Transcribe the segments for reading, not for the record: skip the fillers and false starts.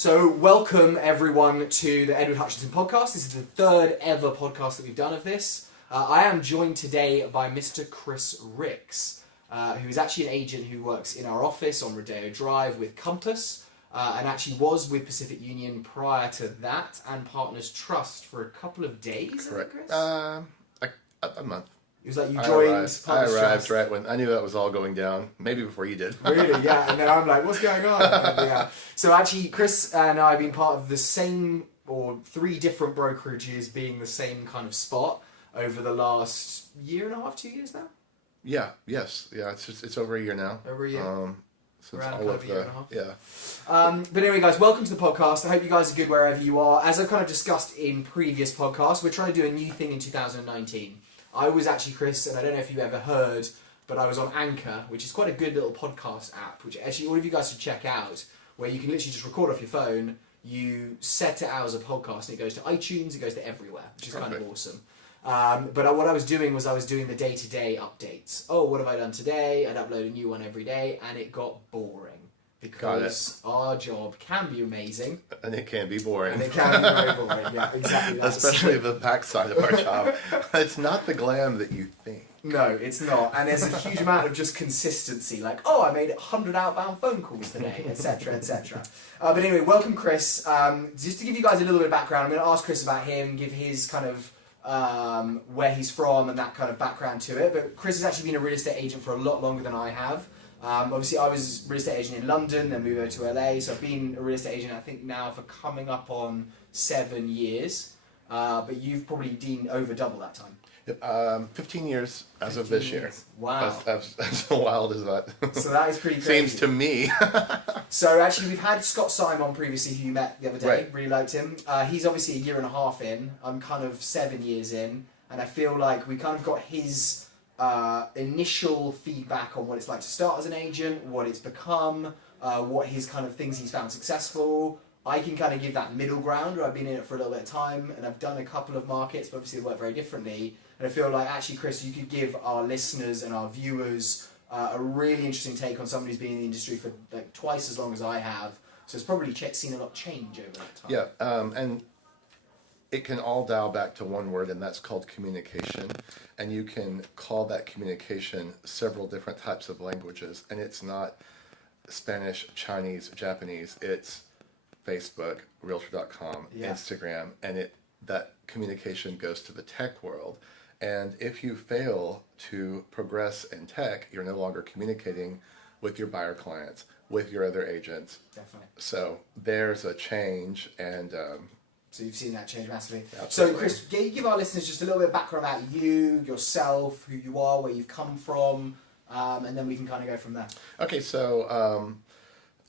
So welcome everyone to the Edward Hutchinson podcast. This is the third ever podcast that we've done of this. I am joined today by Mr. Chris Ricks, who is actually an agent who works in our office on Rodeo Drive with Compass, and actually was with Pacific Union prior to that, and Partners Trust for a couple of days. Correct. I think, Chris? A month. It was like you joined Partners Trust. I arrived right when I knew that was all going down. Maybe before you did. Really, yeah. And then I'm like, what's going on? Yeah. So actually, Chris and I have been part of the same, or three different brokerages being the same kind of spot over the last year and a half, 2 years now? Yeah, yes. Yeah, it's over a year now. Over a year? Since Around all of a year and a half. Yeah. But anyway, guys, welcome to the podcast. I hope you guys are good wherever you are. As I've kind of discussed in previous podcasts, we're trying to do a new thing in 2019. I was actually, Chris, and I don't know if you ever heard, but I was on Anchor, which is quite a good little podcast app, which actually all of you guys should check out, where you can literally just record off your phone, you set it out as a podcast, and it goes to iTunes, it goes to everywhere, which is kind of awesome. But what I was doing was I was doing the day-to-day updates. Oh, what have I done today? I'd upload a new one every day, and it got boring. Because our job can be amazing. And it can be boring. And it can be very boring, yeah, exactly that. Especially the backside of our job. It's not the glam that you think. No, it's not. And there's a huge amount of just consistency. Like, oh, I made 100 outbound phone calls today, etc., etc. But anyway, welcome, Chris. Just to give you guys a little bit of background, I'm going to ask Chris about him, give his kind of where he's from and that kind of background to it. But Chris has actually been a real estate agent for a lot longer than I have. Obviously, I was a real estate agent in London, then moved over to LA, so I've been a real estate agent, I think, now for coming up on 7 years. But you've probably been over double that time. 15 years as of this year. Wow. As wild as that. So that is pretty crazy. Seems to me. So actually, we've had Scott Syme on previously, who you met the other day. Right. Really liked him. He's obviously a year and a half in. I'm kind of 7 years in. And I feel like we kind of got his initial feedback on what it's like to start as an agent, what it's become, what his kind of things he's found successful. I can kind of give that middle ground, where I've been in it for a little bit of time, and I've done a couple of markets, but obviously they work very differently. And I feel like, actually, Chris, you could give our listeners and our viewers a really interesting take on somebody who's been in the industry for like twice as long as I have. So it's probably seen a lot change over that time. Yeah, and it can all dial back to one word, and that's called communication. And you can call that communication several different types of languages. And it's not Spanish, Chinese, Japanese. It's Facebook, Realtor.com, Instagram, and that communication goes to the tech world. And if you fail to progress in tech, you're no longer communicating with your buyer clients, with your other agents. Definitely. So there's a change, and so you've seen that change massively. Absolutely. So Chris, give our listeners just a little bit of background about you, yourself, who you are, where you've come from, and then we can kind of go from there. Okay, so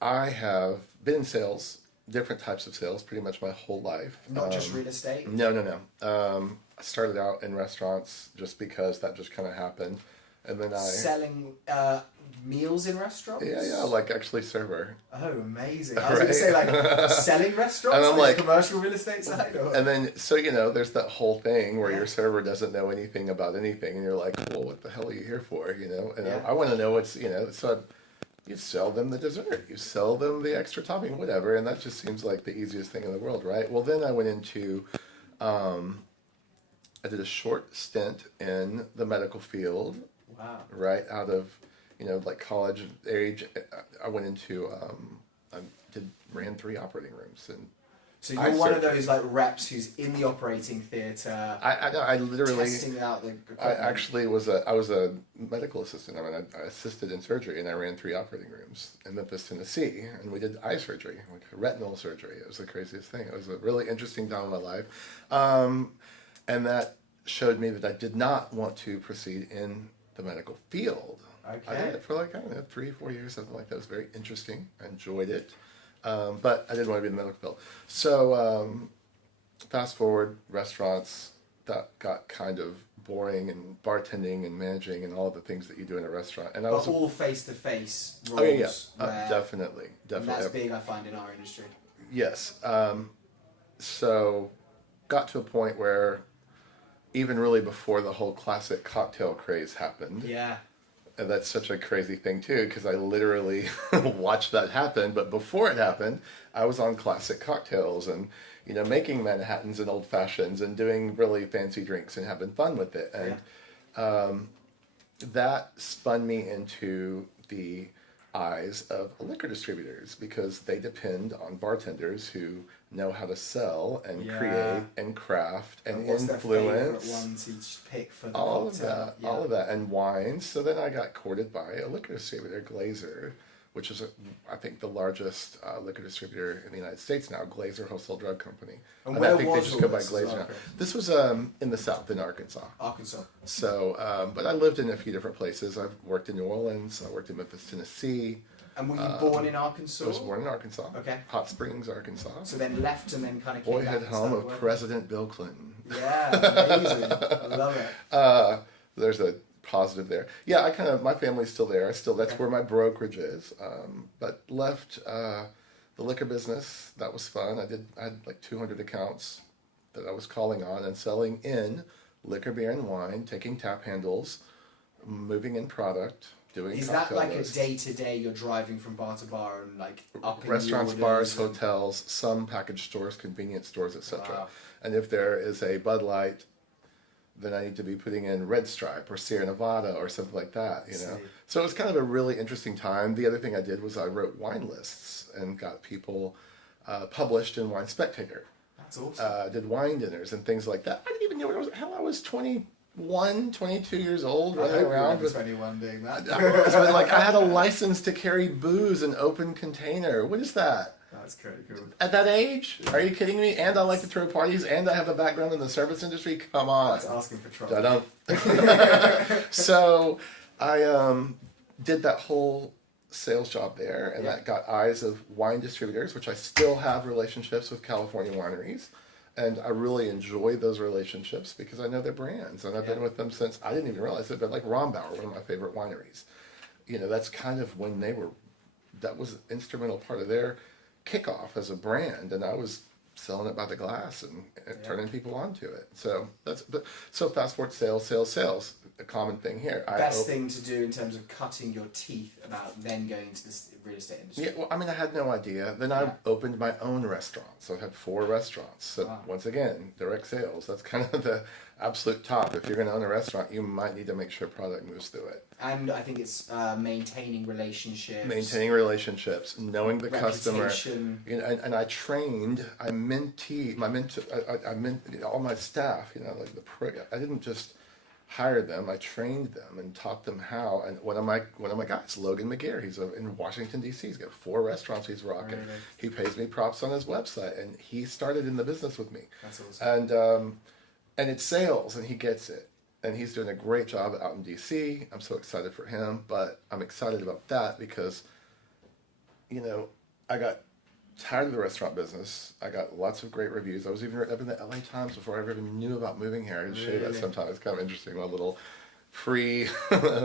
I have been in sales, different types of sales, pretty much my whole life. Not just real estate? No. I started out in restaurants just because that just kind of happened. And then Selling meals in restaurants? Yeah, like actually server. Oh, amazing. I was going to say, like, selling restaurants? And I'm like commercial real estate side? Or? And then, so, there's that whole thing where your server doesn't know anything about anything, and you're like, well, what the hell are you here for, And I want to know what's, so you sell them the dessert, you sell them the extra topping, whatever, and that just seems like the easiest thing in the world, right? Well, then I went into, I did a short stint in the medical field. Wow. Right out of, like college age, I went into, ran 3 operating rooms, and so you're one of those like reps who's in the operating theater. I literally testing out the equipment. I actually was a medical assistant. I mean, I assisted in surgery, and I ran 3 operating rooms in Memphis, Tennessee, and we did eye surgery, like retinal surgery. It was the craziest thing. It was a really interesting time in my life, and that showed me that I did not want to proceed in the medical field. Okay. I did it for 3-4 years, something like that. It was very interesting. I enjoyed it. But I didn't want to be in the medical field. So fast forward, restaurants, that got kind of boring, and bartending and managing and all the things that you do in a restaurant. And I was all face-to-face roles. Oh, yeah. Definitely. And that's big, I find, in our industry. Yes. So got to a point where even really before the whole classic cocktail craze happened. Yeah. And that's such a crazy thing too, because I literally watched that happen. But before it happened, I was on classic cocktails and, making Manhattans and old fashions and doing really fancy drinks and having fun with it. And that spun me into the eyes of liquor distributors, because they depend on bartenders who know how to sell and create and craft and what's influence. Their ones each pick for the all cocktail? of that, and wines. So then I got courted by a liquor distributor, Glazer, which is, I think, the largest liquor distributor in the United States now, Glazer Wholesale Drug Company. And I where think was they just all go by this as Glazer well, now. Chris? This was in the South, in Arkansas. Arkansas. So, but I lived in a few different places. I've worked in New Orleans. I worked in Memphis, Tennessee. And were you born in Arkansas? I was born in Arkansas. Okay. Hot Springs, Arkansas. So then left and then kind of came Boyhood back and home started of working. President Bill Clinton. Yeah, amazing. I love it. There's a positive there. Yeah, my family's still there. That's where my brokerage is. But left the liquor business. That was fun. I had like 200 accounts that I was calling on and selling in liquor, beer, and wine, taking tap handles, moving in product, doing Is cocktail that like lists. a day-to-day you're driving from bar to bar and like up Restaurants, in bars, hotels, some package stores, convenience stores, etc. Wow. And if there is a Bud Light, then I need to be putting in Red Stripe or Sierra Nevada or something like that, See. So it was kind of a really interesting time. The other thing I did was I wrote wine lists and got people published in Wine Spectator. That's awesome. Did wine dinners and things like that. I didn't even know what I was. Hell, I was 21, 22 years old I running hope around you're with. 21 doing that. I was, but I had a license to carry booze in open container. What is that? That's pretty cool. At that age? Are you kidding me? And I like to throw parties, and I have a background in the service industry? Come on. That's asking for trouble. I don't. So I did that whole sales job there, and that got eyes of wine distributors, which I still have relationships with California wineries. And I really enjoy those relationships because I know their brands, and I've been with them since I didn't even realize it, but like Rombauer, one of my favorite wineries. That's kind of when that was an instrumental part of their kickoff as a brand, and I was selling it by the glass and turning people onto it. So so fast forward sales, a common thing here. Best thing to do in terms of cutting your teeth about then going into this real estate industry. Yeah, well, I had no idea. Then I opened my own restaurant. So I had 4 restaurants. So once again, direct sales. That's kind of the absolute top. If you're going to own a restaurant, you might need to make sure product moves through it. And I think it's maintaining relationships. Knowing the customer. Reputation. And I trained, all my staff, I didn't just hire them, I trained them and taught them how. And one of my guys, Logan McGarry, he's in Washington, D.C. He's got 4 restaurants he's rocking. Really? He pays me props on his website, and he started in the business with me. That's awesome. And it's sales, and he gets it. And he's doing a great job out in D.C. I'm so excited for him, but I'm excited about that because, I got tired of the restaurant business. I got lots of great reviews. I was even up in the LA Times before I ever even knew about moving here. I can show you that sometime. It's kind of interesting, my little free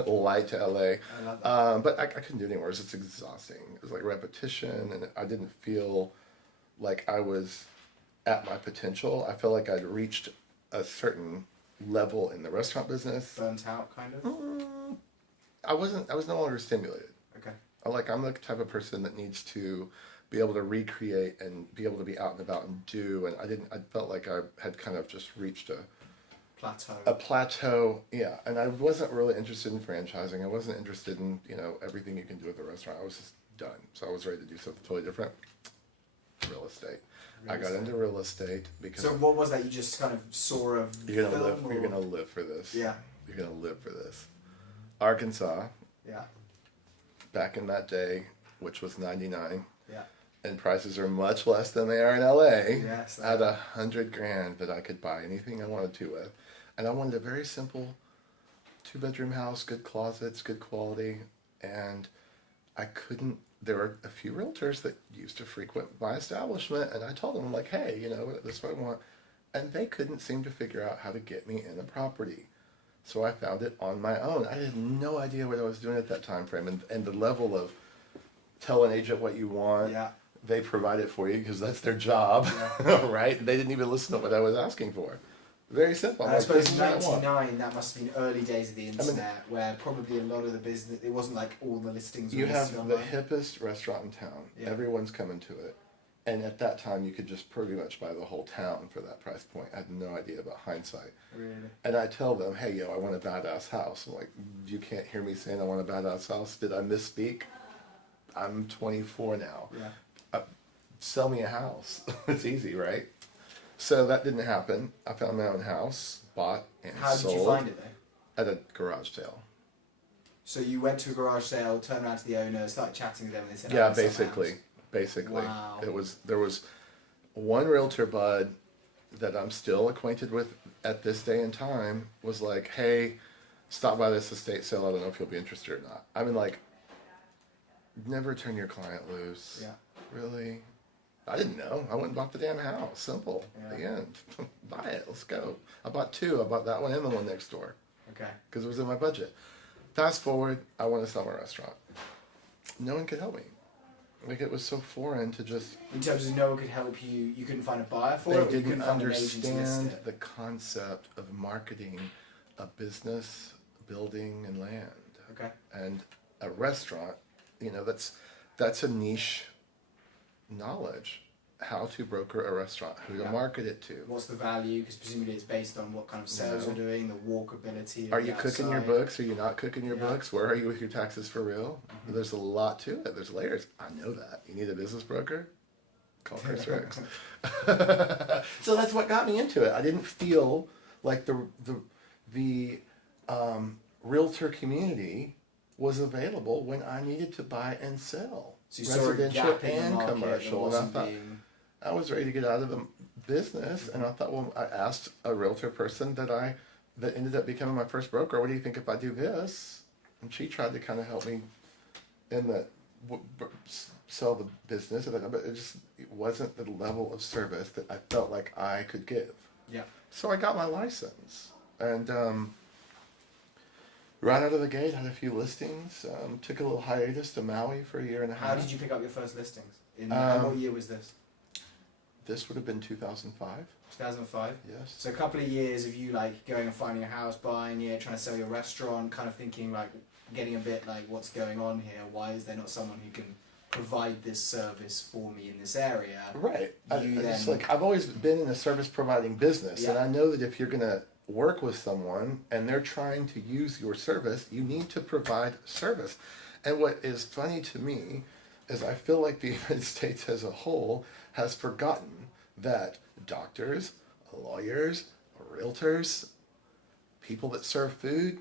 light to LA. I love that. But I couldn't do it anymore. It's exhausting. It was like repetition, and I didn't feel like I was at my potential. I felt like I'd reached a certain level in the restaurant business. Burnt out, kind of? I was no longer stimulated. Okay. I'm the type of person that needs to be able to recreate and be able to be out and about and do. And I felt like I had kind of just reached a plateau. Yeah. And I wasn't really interested in franchising. I wasn't interested in, everything you can do at the restaurant. I was just done. So I was ready to do something totally different. Real estate. I got into real estate because. So what was that? You just kind of saw a You're film? gonna live for this. Yeah. You're gonna live for this. Arkansas. Yeah. Back in that day, which was '99. Yeah. And prices are much less than they are in LA. Yes. I had $100,000 that I could buy anything I wanted to with, and I wanted a very simple 2-bedroom house, good closets, good quality, and I couldn't. There were a few realtors that used to frequent my establishment, and I told them, like, hey, this is what I want, and they couldn't seem to figure out how to get me in a property. So I found it on my own. I had no idea what I was doing at that time frame, and the level of tell an agent what you want. Yeah. They provide it for you because that's their job, right? They didn't even listen to what I was asking for. Very simple. I'm I like, suppose this in is what I want. '99 that must have been early days of the internet, where probably a lot of the business, it wasn't like all the listings were You listed have the online. hippest restaurant in town. Yeah. Everyone's coming to it. And at that time, you could just pretty much buy the whole town for that price point. I had no idea about hindsight. Really? And I tell them, hey, I want a badass house. I'm like, you can't hear me saying I want a badass house. Did I misspeak? I'm 24 now. Yeah. Sell me a house. It's easy, right? So that didn't happen. I found my own house, bought and How did sold you find it though? at a garage sale. So you went to a garage sale, turned around to the owner, started chatting with them, and they said, Yeah, "I want to sell my basically. house." Basically. Wow. There was one realtor bud that I'm still acquainted with at this day and time was like, hey, stop by this estate sale. I don't know if you'll be interested or not. I mean, like, never turn your client loose. Yeah. Really? I didn't know. I went and bought the damn house. Simple. Yeah. The end. Buy it. Let's go. I bought two. I bought that one and the one next door Okay. because it was in my budget. Fast forward, I want to sell my restaurant. No one could help me. Like, it was so foreign to just... In terms of no one could help you, you couldn't find a buyer for They it, or you didn't couldn't find an agent to list understand it. the concept of marketing a business, building, and land. Okay. And a restaurant, that's a niche knowledge. How to broker a restaurant, who to Yeah. market it to. What's the value? Because presumably it's based on what kind of sales No. you're doing, the walkability. Are the you cooking your outside. books? Are you not cooking your Yeah. books? Where are you with your taxes for real? There's a lot to it. There's layers. I know that. You need a business broker? Call Chris Ricks. So that's what got me into it. I didn't feel like the realtor community was available when I needed to buy and sell. So you saw a gap in the and market commercial. that And I wasn't thought, being... I was ready to get out of the business, and I thought, well, I asked a realtor person that ended up becoming my first broker, what do you think if I do this? And she tried to kind of help me in the sell the business, but it wasn't the level of service that I felt like I could give. Yeah. So I got my license, and right out of the gate, had a few listings. Took a little hiatus to Maui for a year and a half. How did you pick up your first listings? And what year was this? This would have been 2005. 2005? Yes. So a couple of years of you like going and finding a house, buying it, trying to sell your restaurant, kind of thinking like, getting a bit like, what's going on here? Why is there not someone who can provide this service for me in this area? Right. It's like I've always been in a service providing business, and Yeah. I know that if you're going to work with someone and they're trying to use your service, you need to provide service. And what is funny to me is I feel like the United States as a whole has forgotten that doctors, lawyers, realtors, people that serve food,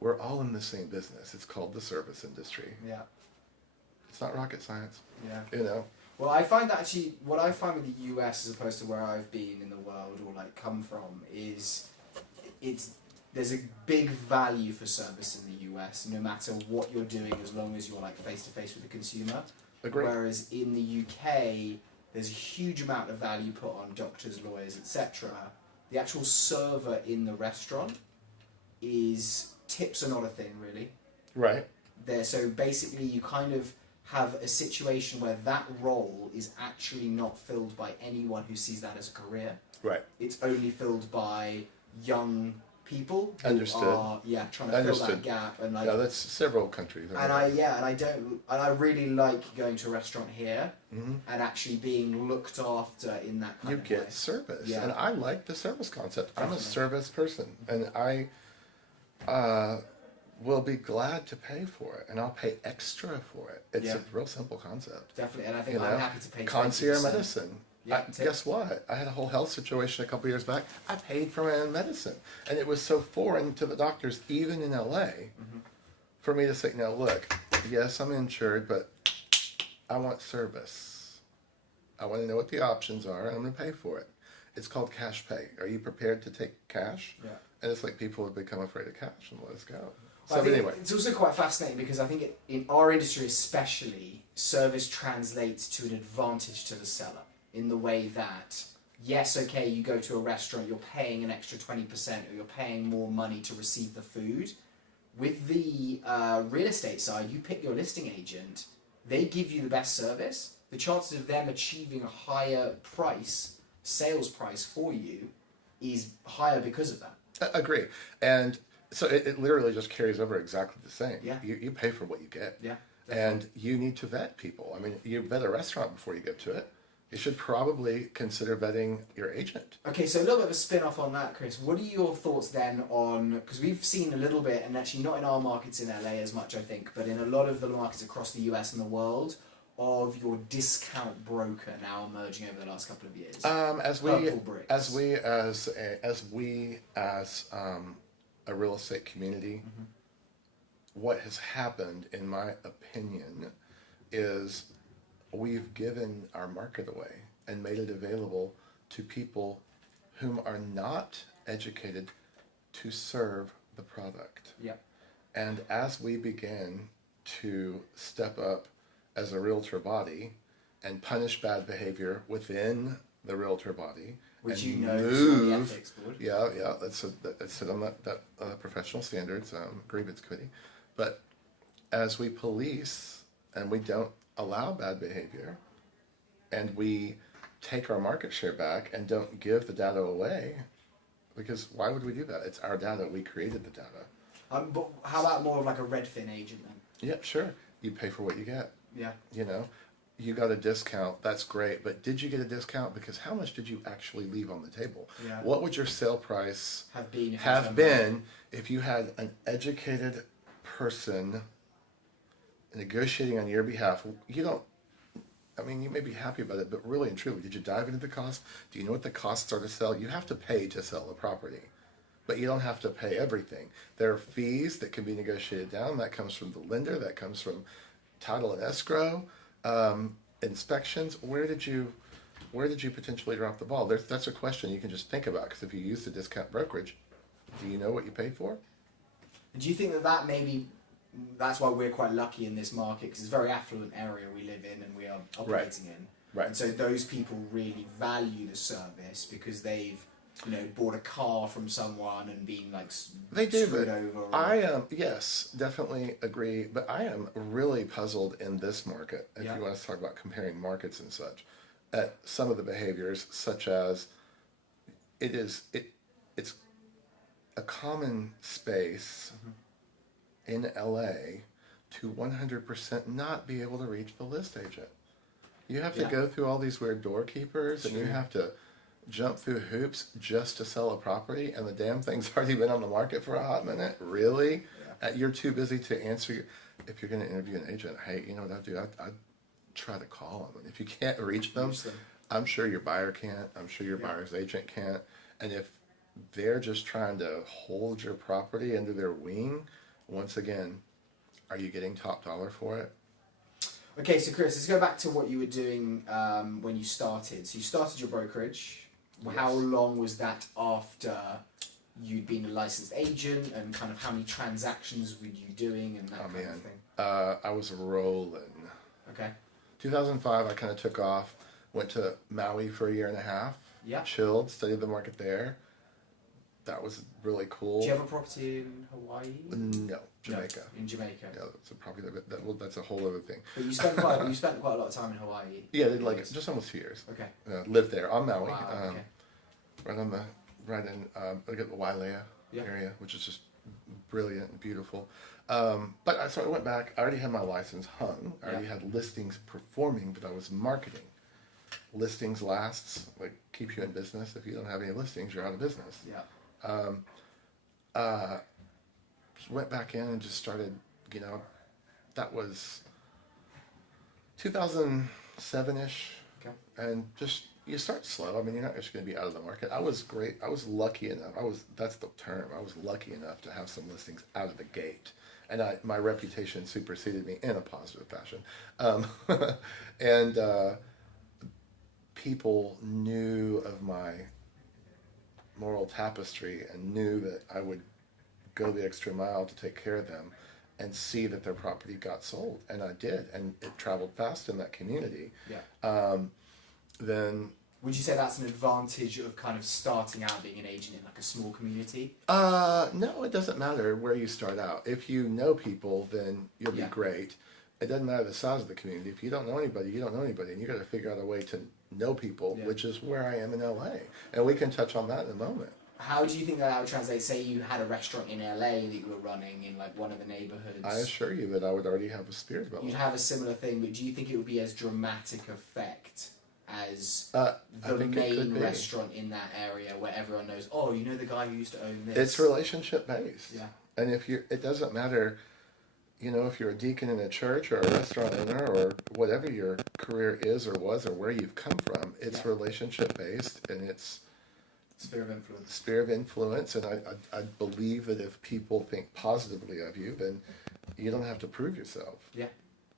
we're all in the same business. It's called the service industry. Yeah. It's not rocket science, Yeah. Well, I find that actually, what I find with the US as opposed to where I've been in the world or like come from is there's a big value for service in the US, no matter what you're doing, as long as you're like face to face with the consumer. Agreed. Whereas in the UK, there's a huge amount of value put on doctors, lawyers, etc. The actual server in the restaurant tips are not a thing really. Right. So basically you kind of have a situation where that role is actually not filled by anyone who sees that as a career. Right. It's only filled by young people who Understood. are trying to fill that Understood. gap and like Yeah, that's several countries. and I really like going to a restaurant here and actually being looked after in that kind You of get way. service, Yeah. and I like the service concept. I'm a Definitely. service person, and I will be glad to pay for it, and I'll pay extra for it. It's Yeah. a real simple concept. Definitely, and I think You I'm know? happy to pay Concierge 20%. medicine. Yeah, Guess what? I had a whole health situation a couple years back. I paid for my own medicine, and it was so foreign to the doctors, even in LA, for me to say, "No, look, yes, I'm insured, but I want service. I want to know what the options are, and I'm going to pay for it." It's called cash pay. Are you prepared to take cash? Yeah. And it's like people have become afraid of cash, and let us go. I So think anyway, it's also quite fascinating because I think in our industry especially, service translates to an advantage to the seller in the way that, yes, okay, you go to a restaurant, you're paying an extra 20% or you're paying more money to receive the food. With the real estate side, you pick your listing agent, they give you the best service. The chances of them achieving a higher price, sales price for you, is higher because of that. Agree. And so it literally just carries over exactly the same. Yeah. You pay for what you get. Yeah. And you need to vet people. I mean, you vet a restaurant before you go to it. You should probably consider vetting your agent. Okay, so a little bit of a spin-off on that, Chris. What are your thoughts then on, because we've seen a little bit, and actually not in our markets in LA as much, I think, but in a lot of the markets across the US and the world, of your discount broker now emerging over the last couple of years? As a real estate community, what has happened, in my opinion, is we've given our market away and made it available to people whom are not educated to serve the product. Yeah. And as we begin to step up as a realtor body and punish bad behavior within the realtor body, Which and you know is on the ethics board. yeah, that's it on that professional standards grievance committee. But as we police and we don't allow bad behavior, and we take our market share back and don't give the data away, because why would we do that? It's our data. We created the data. But how about more of like a Redfin agent then? Yeah, sure. You pay for what you get. Yeah. You know, you got a discount. That's great. But did you get a discount? Because how much did you actually leave on the table? Yeah. What would your sale price have been if you had an educated person negotiating on your behalf? You may be happy about it, but really and truly, did you dive into the cost? Do you know what the costs are to sell? You have to pay to sell a property, but you don't have to pay everything. There are fees that can be negotiated down. That comes from the lender. That comes from title and escrow, inspections. Where did you potentially drop the ball? That's a question you can just think about, because if you use the discount brokerage, do you know what you paid for? Do you think that maybe that's why we're quite lucky in this market, because it's a very affluent area we live in and we are operating in. Right. And so those people really value the service because they've, bought a car from someone and been like screwed over. Yes, definitely agree. But I am really puzzled in this market, if you want to talk about comparing markets and such, at some of the behaviors, such as it's a common space in LA to 100% not be able to reach the list agent. You have to go through all these weird doorkeepers, and you have to jump through hoops just to sell a property, and the damn thing's already been on the market for a hot minute. Really? Yeah. You're too busy to answer. If you're going to interview an agent, hey, you know what I'd do? I'd try to call them. And if you can't reach them, I'm sure your buyer can't. I'm sure your buyer's agent can't. And if they're just trying to hold your property under their wing, once again, are you getting top dollar for it? Okay, so Chris, let's go back to what you were doing when you started. So you started your brokerage. Yes. How long was that after you'd been a licensed agent, and kind of how many transactions were you doing and that kind of thing? I was rolling. Okay. 2005, I kind of took off, went to Maui for a year and a half. Yeah. Chilled, studied the market there. That was really cool. Do you have a property in Hawaii? No, Jamaica. No, in Jamaica. Yeah, that's a property that's a whole other thing. But you spent quite a lot of time in Hawaii. Yeah, just almost 2 years. Okay. Lived there on Maui. Wow, okay. Right in look at the Wailea area, which is just brilliant and beautiful. But I went back. I already had my license hung. I already had listings performing, but I was marketing. Listings keep you in business. If you don't have any listings, you're out of business. Yeah. Went back in and just started, that was 2007-ish. Okay. And just, you start slow. I mean, you're not just going to be out of the market. I was great. I was lucky enough. That's the term. I was lucky enough to have some listings out of the gate. And my reputation superseded me in a positive fashion. And people knew of my moral tapestry and knew that I would go the extra mile to take care of them and see that their property got sold. And I did. And it traveled fast in that community. Yeah. Then... Would you say that's an advantage of kind of starting out being an agent in like a small community? No, it doesn't matter where you start out. If you know people, then you'll be great. It doesn't matter the size of the community. If you don't know anybody, you don't know anybody. And you got to figure out a way to know people, Yeah. which is where I am in LA. And we can touch on that in a moment. How do you think that would translate? Say you had a restaurant in LA that you were running in like one of the neighborhoods. I assure you that I would already have a sphere developed. You'd have a similar thing, but do you think it would be as dramatic effect as I the think it could main be. restaurant in that area where everyone knows, oh, you know the guy who used to own this? It's relationship based. Yeah. And it doesn't matter, if you're a deacon in a church or a restaurant owner or whatever your career is or was or where you've come from, it's relationship based and it's Sphere of influence. sphere of influence. And I believe that if people think positively of you, then you don't have to prove yourself. Yeah.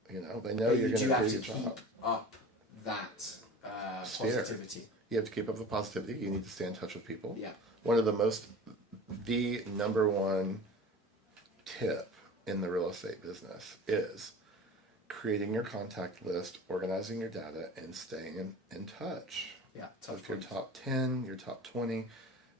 They know But you're you going do to have do to your keep job. up that Sphere. positivity. You have to keep up the positivity. You need to stay in touch with people. Yeah. One of the number one tip in the real estate business is creating your contact list, organizing your data, and staying in touch. Yeah. If you're top 10, you're top 20,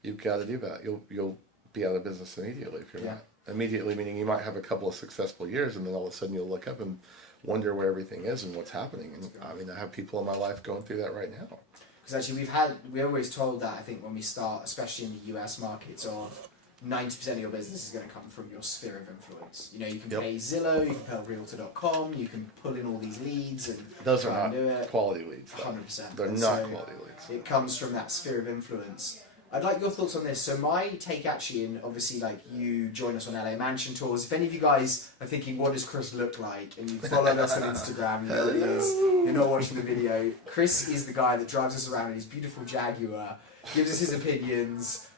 you've got to do that. You'll be out of business immediately if you're not. Immediately meaning you might have a couple of successful years and then all of a sudden you'll look up and wonder where everything is and what's happening. And I have people in my life going through that right now. Because actually we're always told that, I think, when we start, especially in the US markets, of 90% of your business is going to come from your sphere of influence. You can pay Zillow, you can pay Realtor.com, you can pull in all these leads and Those are try and do not it. quality leads. 100%. They're And not so quality leads. It comes from that sphere of influence. I'd like your thoughts on this. So my take actually, and obviously like you join us on LA Mansion Tours. If any of you guys are thinking, what does Chris look like? And you followed us on Instagram, you know what it is. You're not watching the video. Chris is the guy that drives us around in his beautiful Jaguar, gives us his opinions,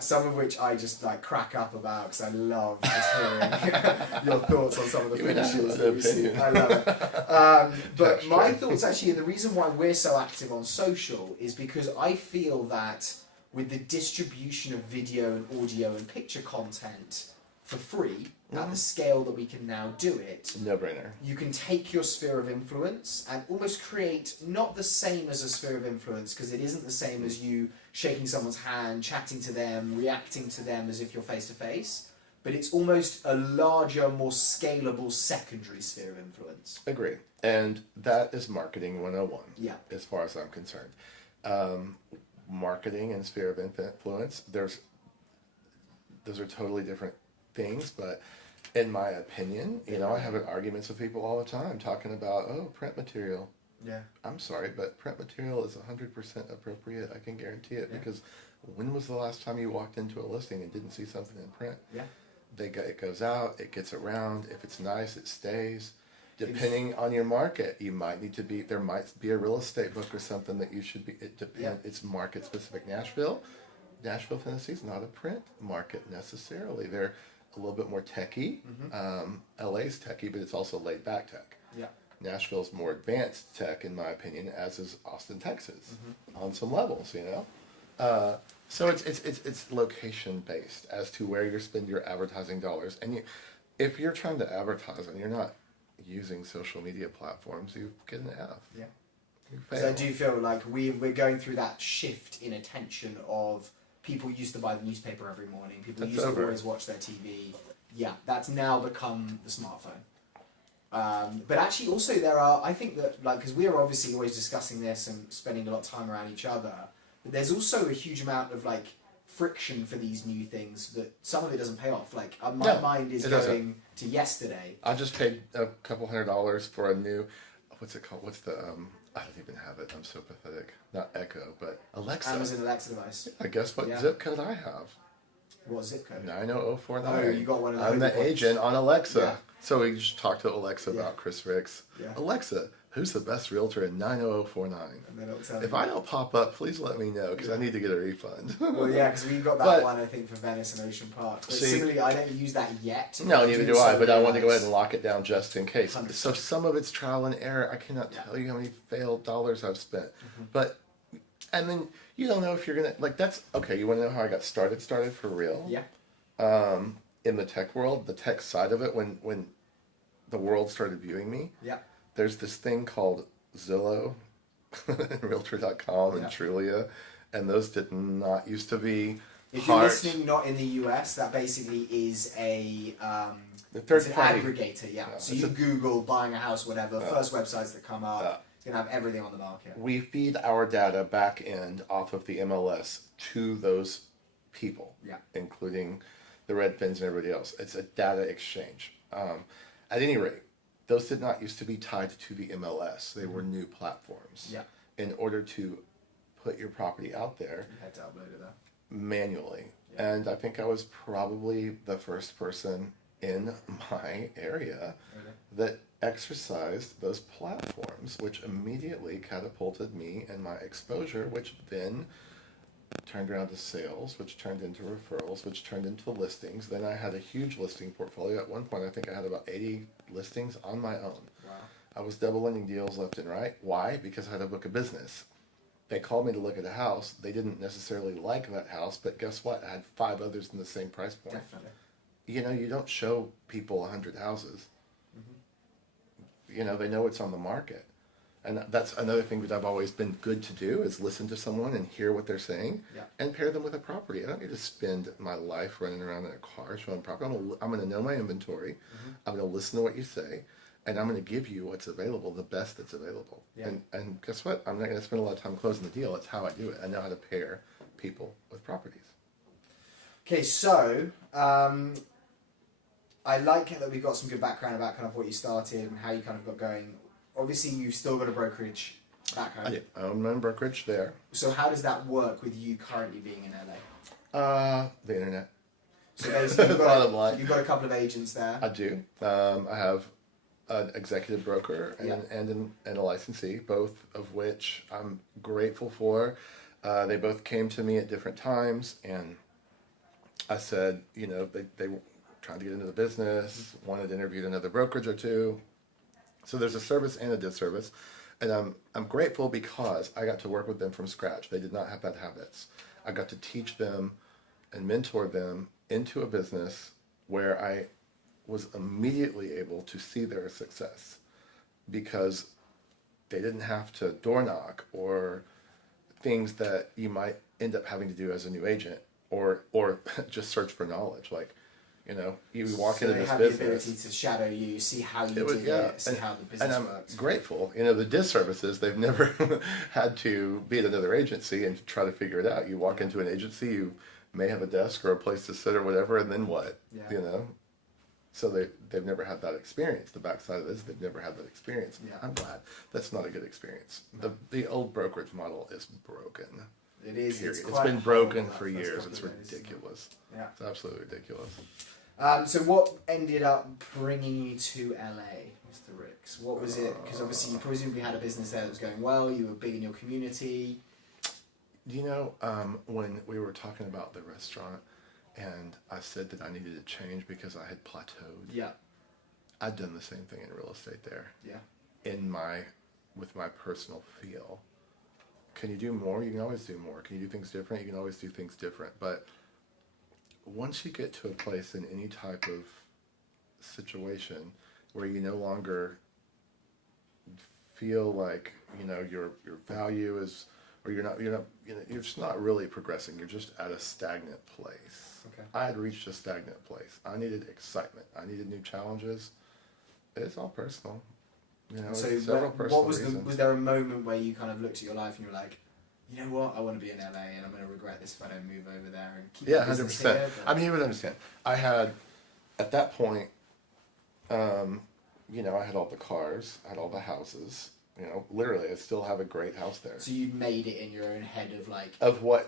some of which I just like crack up about because I love just hearing your thoughts on some of the finishes that we see. I love it. But my thoughts actually, and the reason why we're so active on social is because I feel that with the distribution of video and audio and picture content for free at the scale that we can now do it, No brainer. you can take your sphere of influence and almost create not the same as a sphere of influence, because it isn't the same as you shaking someone's hand, chatting to them, reacting to them as if you're face to face, but it's almost a larger, more scalable secondary sphere of influence. Agree. And that is marketing 101. Yeah. As far as I'm concerned. Marketing and sphere of influence, those are totally different things, but in my opinion, I have arguments with people all the time talking about, print material. Yeah. I'm sorry, but print material is 100% appropriate. I can guarantee it, because when was the last time you walked into a listing and didn't see something in print? Yeah. It goes out, it gets around. If it's nice, it stays. Depending on your market, there might be a real estate book or something that you should be, it's market specific. Nashville, Tennessee is not a print market necessarily. They're a little bit more techy. LA's techy, but it's also laid back tech. Yeah. Nashville's more advanced tech, in my opinion, as is Austin, Texas, on some levels, So it's location based as to where you spend your advertising dollars. And if you're trying to advertise and you're not using social media platforms, you get an F. Yeah. You Because I do feel like we're going through that shift in attention of people used to buy the newspaper every morning. People used to always watch their TV. Yeah, that's now become the smartphone. But actually also I think that, like, because we're obviously always discussing this and spending a lot of time around each other, but there's also a huge amount of, like, friction for these new things that some of it doesn't pay off. Like, my mind is going to yesterday. I just paid a couple $100 for a new, what's it called? What's the, I don't even have it. I'm so pathetic. Not Echo, but Alexa. Amazon Alexa device. I guess what zip code I have. What zip code? 90049. Oh, you got one of those. I'm the agent on Alexa. Yeah. So we just talked to Alexa about Chris Ricks. Yeah. Alexa, who's the best realtor in 90049? And then it'll tell If you. I don't pop up, please let me know, because I need to get a refund. Well, yeah, because we got that one, I think, for Venice and Ocean Park. But similarly, I don't use that yet. No, neither do I, but I want to go ahead and lock it down just in case. 100%. So some of it's trial and error. I cannot tell you how many failed dollars I've spent. But, and then you don't know if you're going to, like, that's, okay, you want to know how I got started for real? Yeah. In the tech world, the tech side of it, when the world started viewing me, there's this thing called Zillow, Realtor.com, and Trulia, and those did not used to be. If you're listening not in the US, that basically is it's an aggregator, So you Google buying a house, whatever, first websites that come up, it's can have everything on the market. We feed our data back end off of the MLS to those people, including the Redfins and everybody else. It's a data exchange. At any rate, those did not used to be tied to the MLS. They were new platforms. Yeah. In order to put your property out there, You had to upload it there. Manually. Yeah. And I think I was probably the first person in my area that exercised those platforms, which immediately catapulted me and my exposure, which then turned around to sales, which turned into referrals, which turned into listings. Then I had a huge listing portfolio. At one point, I think I had about 80 listings on my own. Wow. I was double ending deals left and right. Why? Because I had a book of business. They called me to look at a house. They didn't necessarily like that house, but guess what? I had 5 others in the same price point. Definitely. You know, you don't show people 100 houses. Mm-hmm. You know, they know it's on the market. And that's another thing that I've always been good to do, is listen to someone and hear what they're saying and pair them with a property. I don't need to spend my life running around in a car showing property. I'm going to know my inventory. Mm-hmm. I'm going to listen to what you say, and I'm going to give you what's available, the best that's available. Yeah. And guess what? I'm not going to spend a lot of time closing the deal. It's how I do it. I know how to pair people with properties. Okay, so I like it that we've got some good background about kind of what you started and how you kind of got going. Obviously, you've still got a brokerage back home. I do. I own my own brokerage there. So how does that work with you currently being in LA? The internet. So basically, you've got a couple of agents there. I do. I have an executive broker and a licensee, both of which I'm grateful for. They both came to me at different times, and I said, you know, they were trying to get into the business, wanted to interview another brokerage or two. So there's a service and a disservice, and I'm grateful because I got to work with them from scratch. They did not have bad habits. I got to teach them and mentor them into a business where I was immediately able to see their success, because they didn't have to door knock or things that you might end up having to do as a new agent, or just search for knowledge. Like, you know, you walk into this business. So they have the ability to shadow you, see how you do it, see how the business works. And I'm grateful. You know, the disservices, they've never had to be at another agency and try to figure it out. You walk into an agency, you may have a desk or a place to sit or whatever, and then what? Yeah. You know? So they've never had that experience. The backside of this, they've never had that experience. Yeah. I'm glad. That's not a good experience. No. The old brokerage model is broken. It is. It's been broken for years. It's ridiculous. Yeah. It's absolutely ridiculous. So what ended up bringing you to LA, Mr. Ricks? What was it? Because obviously you presumably had a business there that was going well. You were big in your community. You know, when we were talking about the restaurant, and I said that I needed to change because I had plateaued. Yeah. I'd done the same thing in real estate there. Yeah. With my personal feel. Can you do more? You can always do more. Can you do things different? You can always do things different. But once you get to a place in any type of situation where you no longer feel like, you know, your value is, or you're just not really progressing. You're just at a stagnant place. Okay. I had reached a stagnant place. I needed excitement. I needed new challenges. It's all personal. You know, so several personal reasons. Was there a moment where you kind of looked at your life and you were like, you know what, I want to be in LA and I'm going to regret this if I don't move over there and keep my business 100%. Here, I mean, you would understand. I had, at that point, you know, I had all the cars, I had all the houses. You know, literally, I still have a great house there. So you made it in your own head of like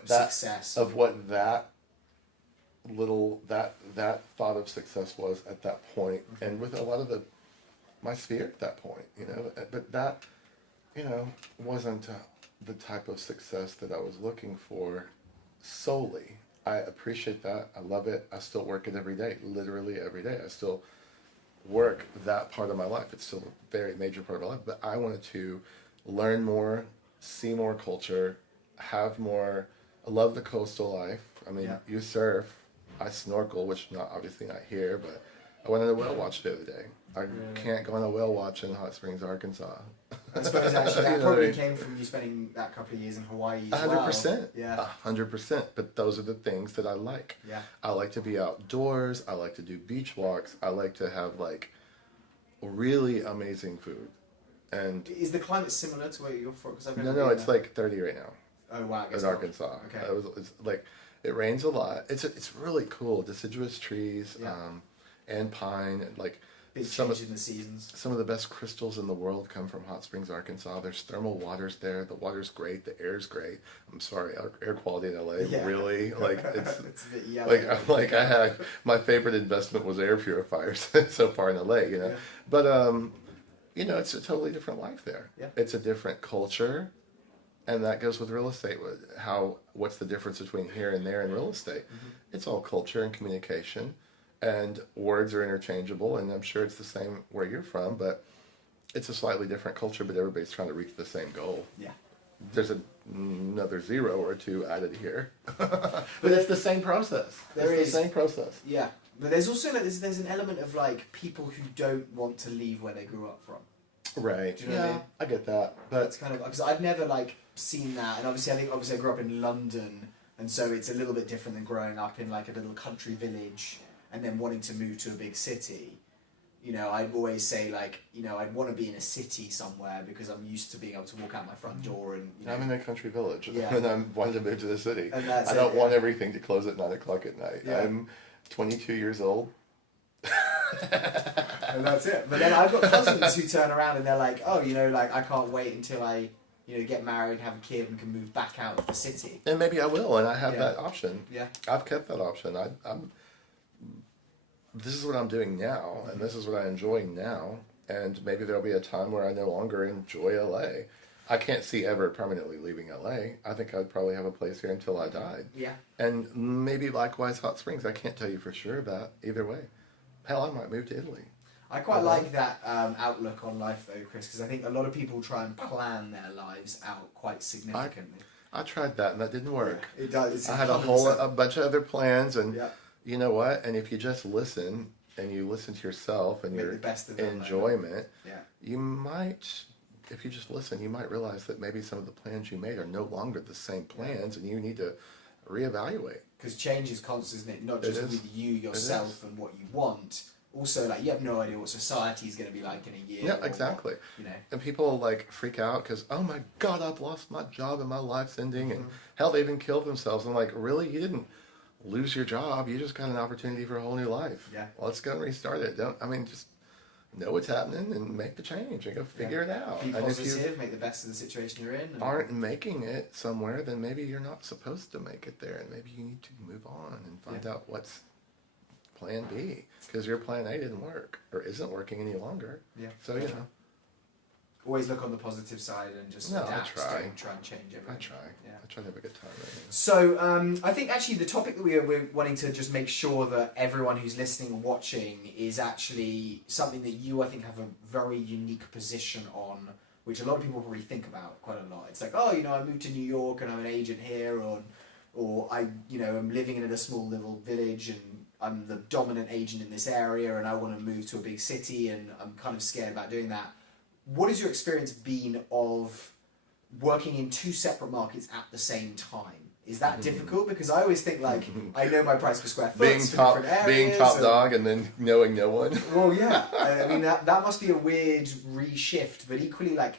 success. Of what that thought of success was at that point, and with a lot of my sphere at that point, you know, but that, you know, wasn't the type of success that I was looking for solely. I appreciate that. I love it. I still work it every day, literally every day. I still work that part of my life. It's still a very major part of my life, but I wanted to learn more, see more culture, have more. I love the coastal life. I mean, you surf, I snorkel, which obviously not here, but I went on a whale watch the other day. I can't go on a whale watch in Hot Springs, Arkansas. I suppose actually that probably came from you spending that couple of years in Hawaii as 100%. Well. Yeah. 100%. But those are the things that I like. Yeah. I like to be outdoors. I like to do beach walks. I like to have like really amazing food. And Is the climate similar to where you're from? Because I've never no, been it's there. like 30 right now Oh wow, in Arkansas. Okay. It's like it rains a lot. It's really cool. Deciduous trees, Yeah. and pine, and like Big some change in the seasons. some of the best crystals in the world come from Hot Springs, Arkansas. There's thermal waters there. The water's great. The air's great. I'm sorry, air quality in LA Yeah. really like it's It's a bit yellow. like I had my favorite investment was air purifiers so far in LA, you know. Yeah. But it's a totally different life there. Yeah. It's a different culture, and that goes with real estate. What's the difference between here and there in real estate? It's all culture and communication, and words are interchangeable, and I'm sure it's the same where you're from, but it's a slightly different culture, but everybody's trying to reach the same goal. Yeah. There's another 0 or 2 added here, but it's the same process. It's the same process. Yeah, but there's also like there's an element of like people who don't want to leave where they grew up from. Right. Do you know what I mean? I get that, but It's kind of because I've never like seen that, and obviously I grew up in London, and so it's a little bit different than growing up in like a little country village and then wanting to move to a big city. I'd always say like, I'd want to be in a city somewhere because I'm used to being able to walk out my front door and. I'm in a country village, Yeah. and I'm wanting to move to the city. And that's I don't it, want yeah. everything to close at 9 o'clock at night. Yeah. I'm 22 years old. And that's it. But then I've got cousins who turn around and they're like, oh, I can't wait until I, get married, have a kid, and can move back out of the city. And maybe I will, and I have Yeah. that option. Yeah. I've kept that option. This is what I'm doing now, and this is what I enjoy now, and maybe there'll be a time where I no longer enjoy LA. I can't see ever permanently leaving LA. I think I'd probably have a place here until I died. Yeah. And maybe likewise Hot Springs. I can't tell you for sure about either way. Hell, I might move to Italy. I quite like that outlook on life, though, Chris, because I think a lot of people try and plan their lives out quite significantly. I tried that, and that didn't work. Yeah, it does. I had a bunch of other plans, and Yeah. you know what? And if you just listen, and you listen to yourself and Make your the best of it, enjoyment, Yeah. you might, if you just listen, you might realize that maybe some of the plans you made are no longer the same plans, and you need to reevaluate. Because change is constant, isn't it? Not It just is. with you, yourself, and what you want. Also, like, you have no idea what society is going to be like in a year. Yeah, or exactly. what, And people like freak out because, oh my God, I've lost my job and my life's ending, and hell, they even killed themselves. I'm like, really? You didn't lose your job. You just got an opportunity for a whole new life. Yeah. Let's go and restart it. Just know what's happening and make the change and go figure it out. Be And if positive, you make the best of the situation you're in. And aren't making it somewhere, then maybe you're not supposed to make it there, and maybe you need to move on and find out what's plan B, because your plan A didn't work or isn't working any longer. Yeah. So, always look on the positive side and just No, I adapt. try. Don't try and change everything. I try. Yeah. I try to have a good time. Right? So I think actually the topic that we're wanting to just make sure that everyone who's listening and watching is actually something that you, I think, have a very unique position on, which a lot of people probably think about quite a lot. It's like, oh, I moved to New York and I'm an agent here, or I, I'm living in a small little village and I'm the dominant agent in this area and I want to move to a big city and I'm kind of scared about doing that. What has your experience been of working in two separate markets at the same time? Is that difficult? Because I always think like, I know my price per square foot Being for top, different areas. being top dog, and then knowing no one. Well, yeah. I mean, that must be a weird reshift, but equally like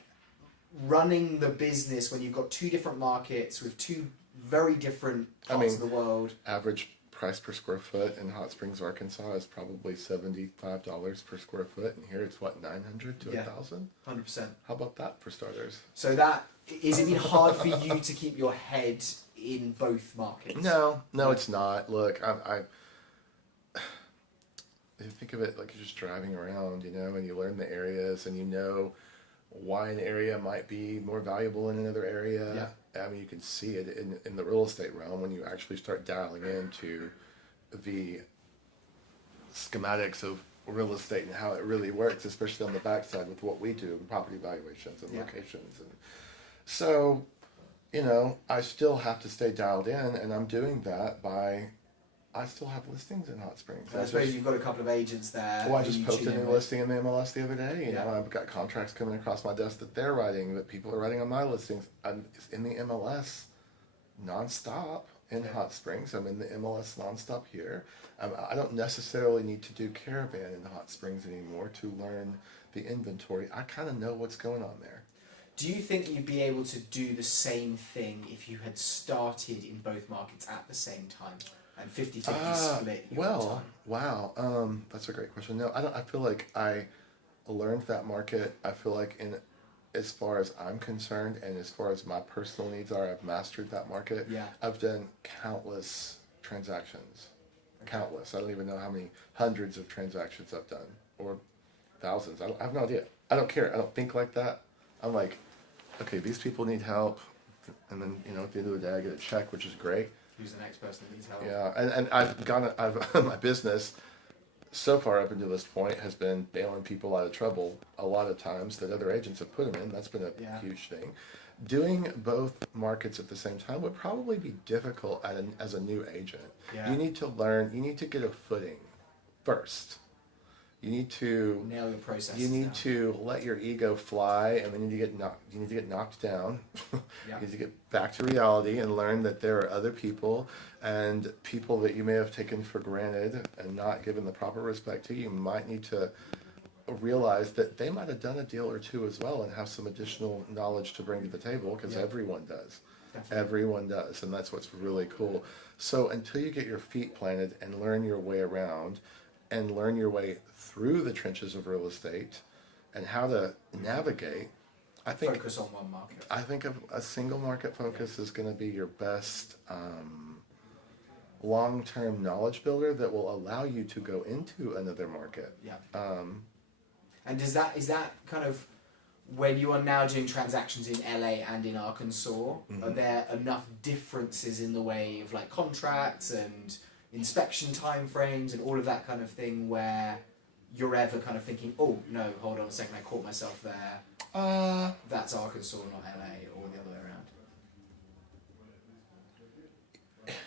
running the business when you've got two different markets with two very different parts of the world. Average price per square foot in Hot Springs, Arkansas is probably $75 per square foot, and here it's what, 900 to 1,000? 100%. How about that for starters? So is it been hard for you to keep your head in both markets? No, it's not. Look, I you think of it like you're just driving around, and you learn the areas, and why an area might be more valuable in another area. Yeah. I mean, you can see it in the real estate realm when you actually start dialing into the schematics of real estate and how it really works, especially on the backside with what we do, property valuations and locations. And so, I still have to stay dialed in, and I'm doing that I still have listings in Hot Springs. I suppose you've got a couple of agents there. Well, I just posted a new listing in the MLS the other day. Yeah. I've got contracts coming across my desk that they're writing, that people are writing on my listings. I'm in the MLS nonstop. in Yeah. Hot Springs. I'm in the MLS nonstop here. I don't necessarily need to do caravan in Hot Springs anymore to learn the inventory. I kind of know what's going on there. Do you think you'd be able to do the same thing if you had started in both markets at the same time and 50-50 split your Well, time? wow. That's a great question. No, I don't. I feel like I learned that market. I feel like as far as I'm concerned and as far as my personal needs are, I've mastered that market. Yeah. I've done countless transactions. Countless. I don't even know how many hundreds of transactions I've done or thousands. I have no idea. I don't care. I don't think like that. I'm like, okay, these people need help. And then, at the end of the day, I get a check, which is great. Who's the next person that needs help? Yeah. And I've my business so far up until this point has been bailing people out of trouble a lot of times that other agents have put them in. That's been a huge thing. Doing both markets at the same time would probably be difficult as a new agent. Yeah. You need to learn, you need to get a footing first. You need to nail your process. You need to let your ego fly, and then you need to get knocked down. Yeah. You need to get back to reality and learn that there are other people, and people that you may have taken for granted and not given the proper respect to. You might need to realize that they might have done a deal or two as well and have some additional knowledge to bring to the table, because everyone does. Definitely. Everyone does, and that's what's really cool. So until you get your feet planted and learn your way around and learn your way through the trenches of real estate and how to navigate, I think focus on one market. I think a single market focus is going to be your best long-term knowledge builder that will allow you to go into another market. Yeah. And is that kind of, when you are now doing transactions in LA and in Arkansas, are there enough differences in the way of like contracts and inspection timeframes and all of that kind of thing where you're ever kind of thinking, oh no, hold on a second, I caught myself there. That's Arkansas, not LA, or the other way around?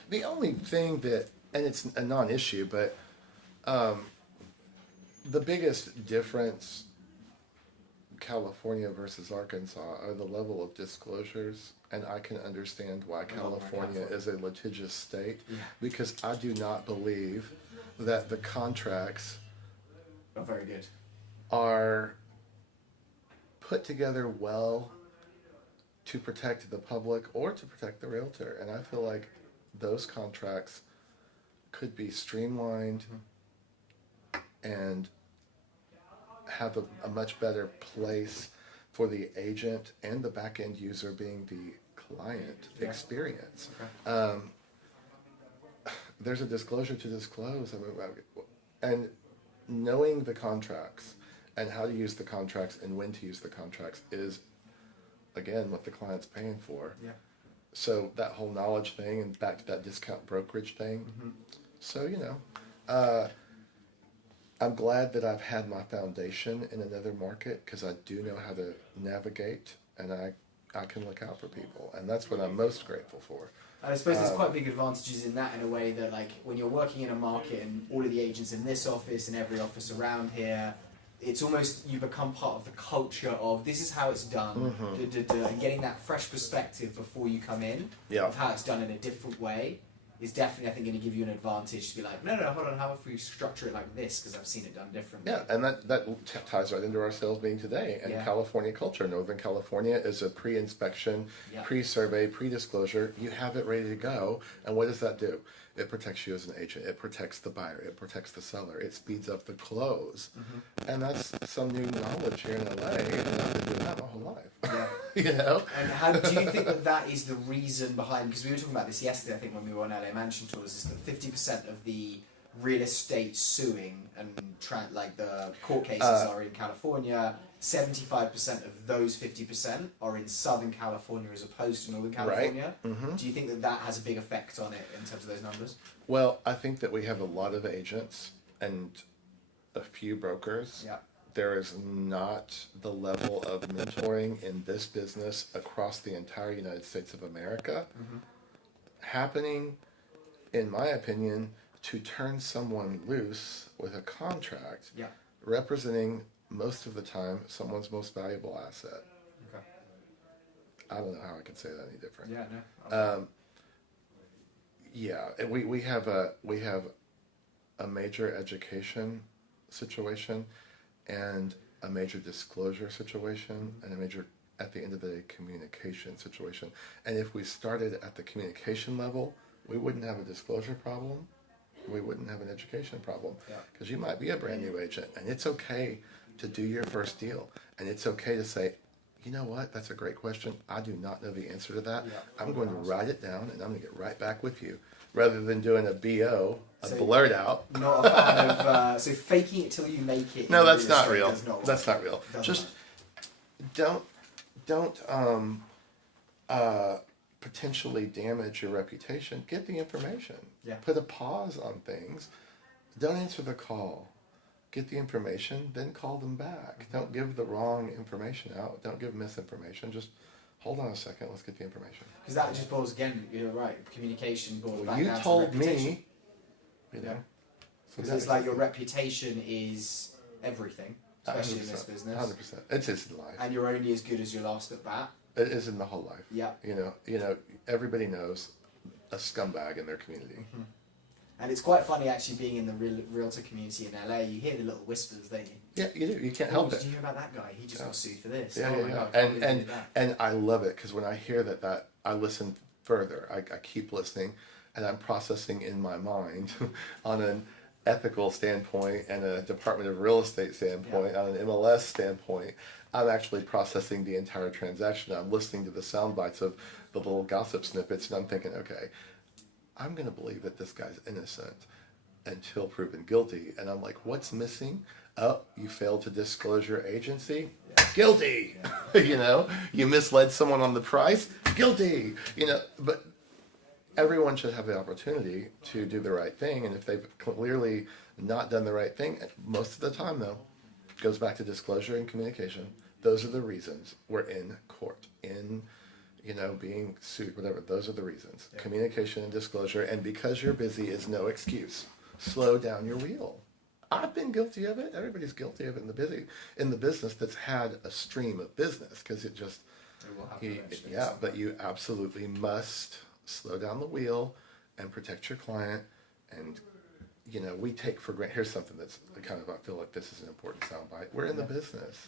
The only thing that, and it's a non-issue, but the biggest difference, California versus Arkansas, are the level of disclosures, and I can understand why California is a litigious state, because I do not believe that the contracts Not very good. are put together well to protect the public or to protect the realtor, and I feel like those contracts could be streamlined and have a much better place for the agent and the back end user, being the client experience. Okay. There's a disclosure to disclose, and knowing the contracts and how to use the contracts and when to use the contracts is, again, what the client's paying for. Yeah. So that whole knowledge thing, and back to that discount brokerage thing. So, I'm glad that I've had my foundation in another market, because I do know how to navigate, and I can look out for people, and that's what I'm most grateful for. And I suppose there's quite big advantages in that, in a way that, like, when you're working in a market and all of the agents in this office and every office around here, it's almost, you become part of the culture of this is how it's done, and getting that fresh perspective before you come in of how it's done in a different way is definitely, I think, going to give you an advantage to be like, no, hold on, how if we structure it like this, because I've seen it done differently. Yeah, and that ties right into our sales meeting today, and California culture. Northern California is a pre-inspection, pre-survey, pre-disclosure. You have it ready to go, and what does that do? It protects you as an agent. It protects the buyer. It protects the seller. It speeds up the close. And that's some new knowledge here in LA, and I've been doing that my whole life. Yeah. And how do you think that is the reason behind, because we were talking about this yesterday, I think, when we were on LA Mansion Tours, is that 50% of the real estate suing and the court cases are in California, 75% of those 50% are in Southern California as opposed to Northern California. Do you think that has a big effect on it in terms of those numbers? Well, I think that we have a lot of agents and a few brokers. There is not the level of mentoring in this business across the entire United States of America happening, in my opinion, to turn someone loose with a contract representing, most of the time, someone's most valuable asset. I don't know how I could say that any different. Yeah, and we have a major education situation and a major disclosure situation and a major, at the end of the day, communication situation. And if we started at the communication level, we wouldn't have a disclosure problem. We wouldn't have an education problem. Because you might be a brand new agent, and it's okay to do your first deal. And it's okay to say, you know what, that's a great question. I do not know the answer to that. I'm going to write it down, and I'm going to get right back with you. Rather than doing a BO, a blurt out. Not a fan of, so faking it till you make it. No, that's not real. That's not real. Just don't potentially damage your reputation. Get the information. Put a pause on things. Don't answer the call. Get the information, then call them back. Don't give the wrong information out. Don't give misinformation. Just hold on a second. Let's get the information. Because that just boils again. You're right. Communication boils back you down told to reputation. me. You know. Because it's like your reputation is everything, especially in this business. 100%. It's in life. And you're only as good as your last at bat. It is in the whole life. Yeah. You know, everybody knows a scumbag in their community. Mm-hmm. And it's quite funny actually being in the realtor community in LA. You hear the little whispers, don't you? Yeah, you do. You can't help it. Did you hear about that guy? He just got sued for this. Yeah, oh my God, and I love it because when I hear that I listen further. I keep listening, and I'm processing in my mind on an ethical standpoint and a Department of Real Estate standpoint, on an MLS standpoint. I'm actually processing the entire transaction. I'm listening to the sound bites of the little gossip snippets, and I'm thinking, okay, I'm going to believe that this guy's innocent until proven guilty. And I'm like, what's missing? Oh, you failed to disclose your agency? Guilty! You know, you misled someone on the price? Guilty! You know, but everyone should have the opportunity to do the right thing. And if they've clearly not done the right thing, most of the time, though, it goes back to disclosure and communication. Those are the reasons we're in court, being sued, whatever. Those are the reasons. Yeah. Communication and disclosure, and because you're busy is no excuse. Slow down your wheel. I've been guilty of it. Everybody's guilty of it in the business that's had a stream of business, because it just, but you absolutely must slow down the wheel and protect your client. And we take for granted. Here's something that's kind of, I feel like this is an important soundbite. We're in the business.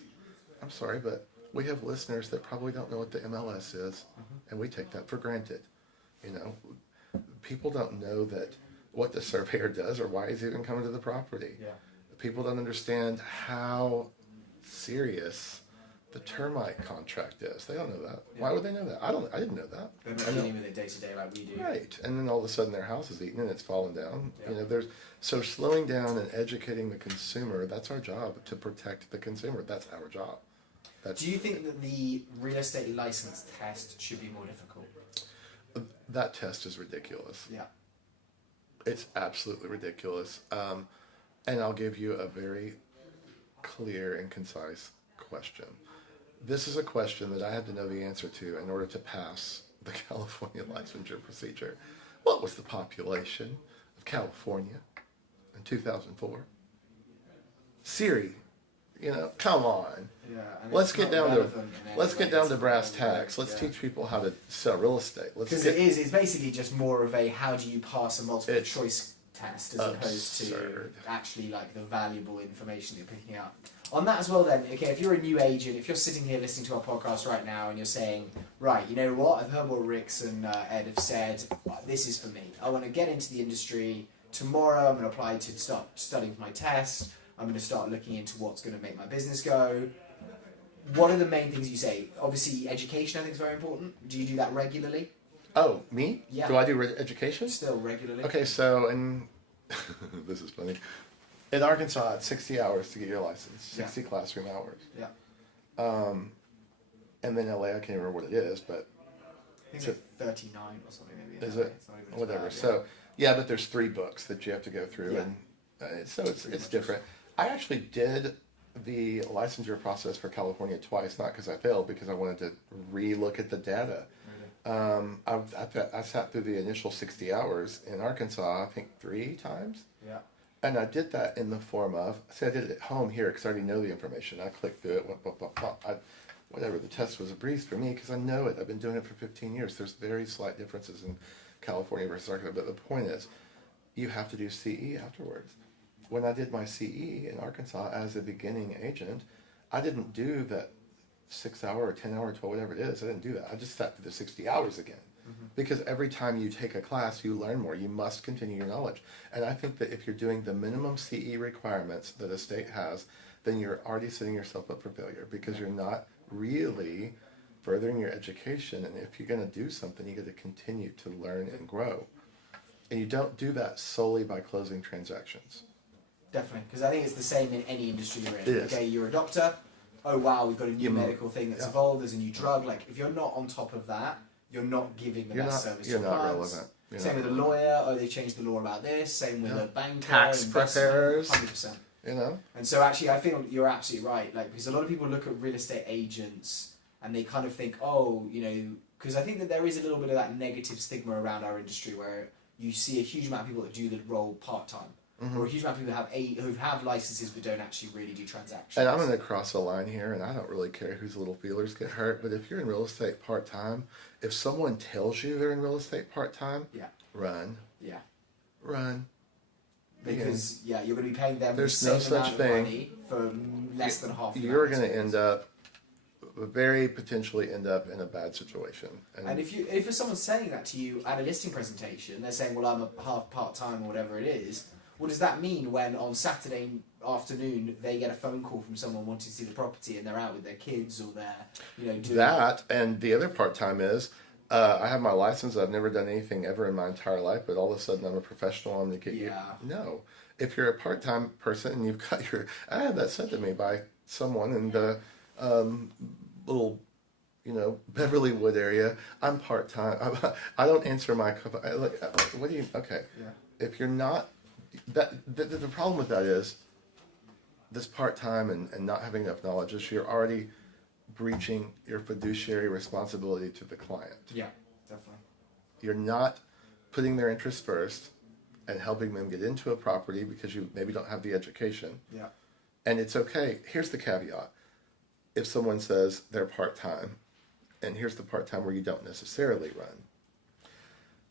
I'm sorry, but we have listeners that probably don't know what the MLS is, and we take that for granted. People don't know what the surveyor does or why he's even coming to the property. Yeah. People don't understand how serious the termite contract is. They don't know that. Yeah. Why would they know that? I didn't know that. They're not dealing with it day to day like we do. Right, and then all of a sudden their house is eaten and it's fallen down. Yeah. So slowing down and educating the consumer. That's our job, to protect the consumer. That's our job. Do you think that the real estate license test should be more difficult? That test is ridiculous. Yeah. It's absolutely ridiculous. And I'll give you a very clear and concise question. This is a question that I had to know the answer to in order to pass the California licensure procedure. What was the population of California in 2004? Siri, come on. Yeah, let's get down to brass tacks. Let's teach people how to sell real estate. Because it's basically just more of a how do you pass a multiple choice test as opposed to actually like the valuable information that you're picking up. On that as well then, okay, if you're a new agent, if you're sitting here listening to our podcast right now and you're saying, right, you know what, I've heard what Rix and Ed have said, this is for me. I want to get into the industry. Tomorrow I'm going to apply to start studying for my test. I'm going to start looking into what's going to make my business go. What are the main things you say? Obviously, education I think is very important. Do you do that regularly? Oh, me? Yeah. Do I do education? Still regularly. Okay, so this is funny. In Arkansas, it's 60 hours to get your license, 60 classroom hours. Yeah. And then LA, I can't remember what it is, but I think it's 39 or something maybe. Is it? Whatever. Bad, so, but there's 3 books that you have to go through, and so it's different. I actually did the licensure process for California twice, not because I failed, because I wanted to re-look at the data. Really? I sat through the initial 60 hours in Arkansas, I think 3 times. Yeah. And I did that in the form of, I did it at home here because I already know the information. I clicked through it, whatever, the test was a breeze for me because I know it. I've been doing it for 15 years. There's very slight differences in California versus Arkansas, but the point is, you have to do CE afterwards. When I did my CE in Arkansas as a beginning agent, I didn't do that 6 hour or 10 hour, 12, whatever it is. I didn't do that. I just sat through the 60 hours again. Because every time you take a class, you learn more. You must continue your knowledge. And I think that if you're doing the minimum CE requirements that a state has, then you're already setting yourself up for failure because you're not really furthering your education. And if you're going to do something, you got to continue to learn and grow. And you don't do that solely by closing transactions. Definitely, because I think it's the same in any industry you're in. It is. Okay, you're a doctor. Oh wow, we've got a new medical thing that's evolved. There's a new drug. Like if you're not on top of that, you're not giving the best service to your clients. You're not relevant. Same with a lawyer. Oh, they changed the law about this. Same with a banker. Tax preparers. 100%. You know. And so actually, I feel you're absolutely right. Like because a lot of people look at real estate agents and they kind of think, oh, you know, because I think that there is a little bit of that negative stigma around our industry where you see a huge amount of people that do the role part time. Or a huge amount of people who have licenses but don't actually really do transactions. And I'm going to cross a line here, and I don't really care whose little feelers get hurt, but if you're in real estate part-time, if someone tells you they're in real estate part-time, run. Yeah. Run. Because, you're going to be paying them There's the same no such amount thing. of money for less than half the You're going to end up, potentially end up in a bad situation. And if someone's saying that to you at a listing presentation, they're saying, well, I'm a half part-time or whatever it is, what does that mean when on Saturday afternoon they get a phone call from someone wanting to see the property and they're out with their kids or they're, doing that? And the other part-time is, I have my license. I've never done anything ever in my entire life, but all of a sudden I'm a professional. I'm going to get you. No. If you're a part-time person and you've got I had that said to me by someone in the little, Beverly Wood area. I'm part-time. I don't answer my, what do you, okay. Yeah. If you're not, the problem with that is this part-time and not having enough knowledge is you're already breaching your fiduciary responsibility to the client. Yeah, definitely. You're not putting their interests first and helping them get into a property because you maybe don't have the education. Yeah. And it's okay. Here's the caveat. If someone says they're part-time, and here's the part-time where you don't necessarily run.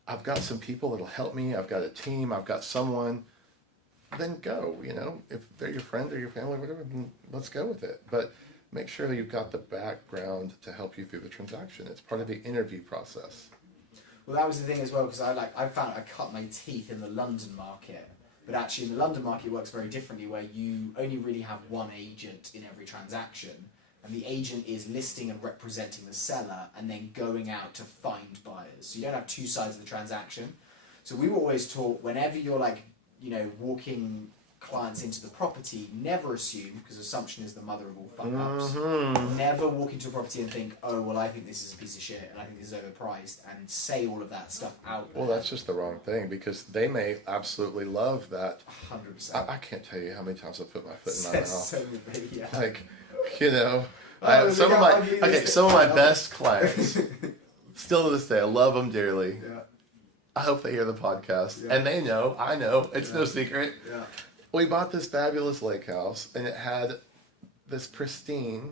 I've got some people that'll help me. I've got a team. I've got someone. Then go, if they're your friend or your family or whatever, then let's go with it. But make sure that you've got the background to help you through the transaction. It's part of the interview process. Well, that was the thing as well, because I found I cut my teeth in the London market. But actually in the London market it works very differently where you only really have one agent in every transaction. And the agent is listing and representing the seller and then going out to find buyers. So you don't have two sides of the transaction. So we were always taught whenever you're walking clients into the property, never assume, because assumption is the mother of all fuck-ups. Never walk into a property and think, oh, well, I think this is a piece of shit and I think this is overpriced and say all of that stuff out there. Well, that's just the wrong thing because they may absolutely love that. 100%. I can't tell you how many times I've put my foot in my mouth. So many, yeah. Some of my best clients, still to this day, I love them dearly. Yeah. I hope they hear the podcast. Yeah. And they know, I know, it's no secret. Yeah. We bought this fabulous lake house, and it had this pristine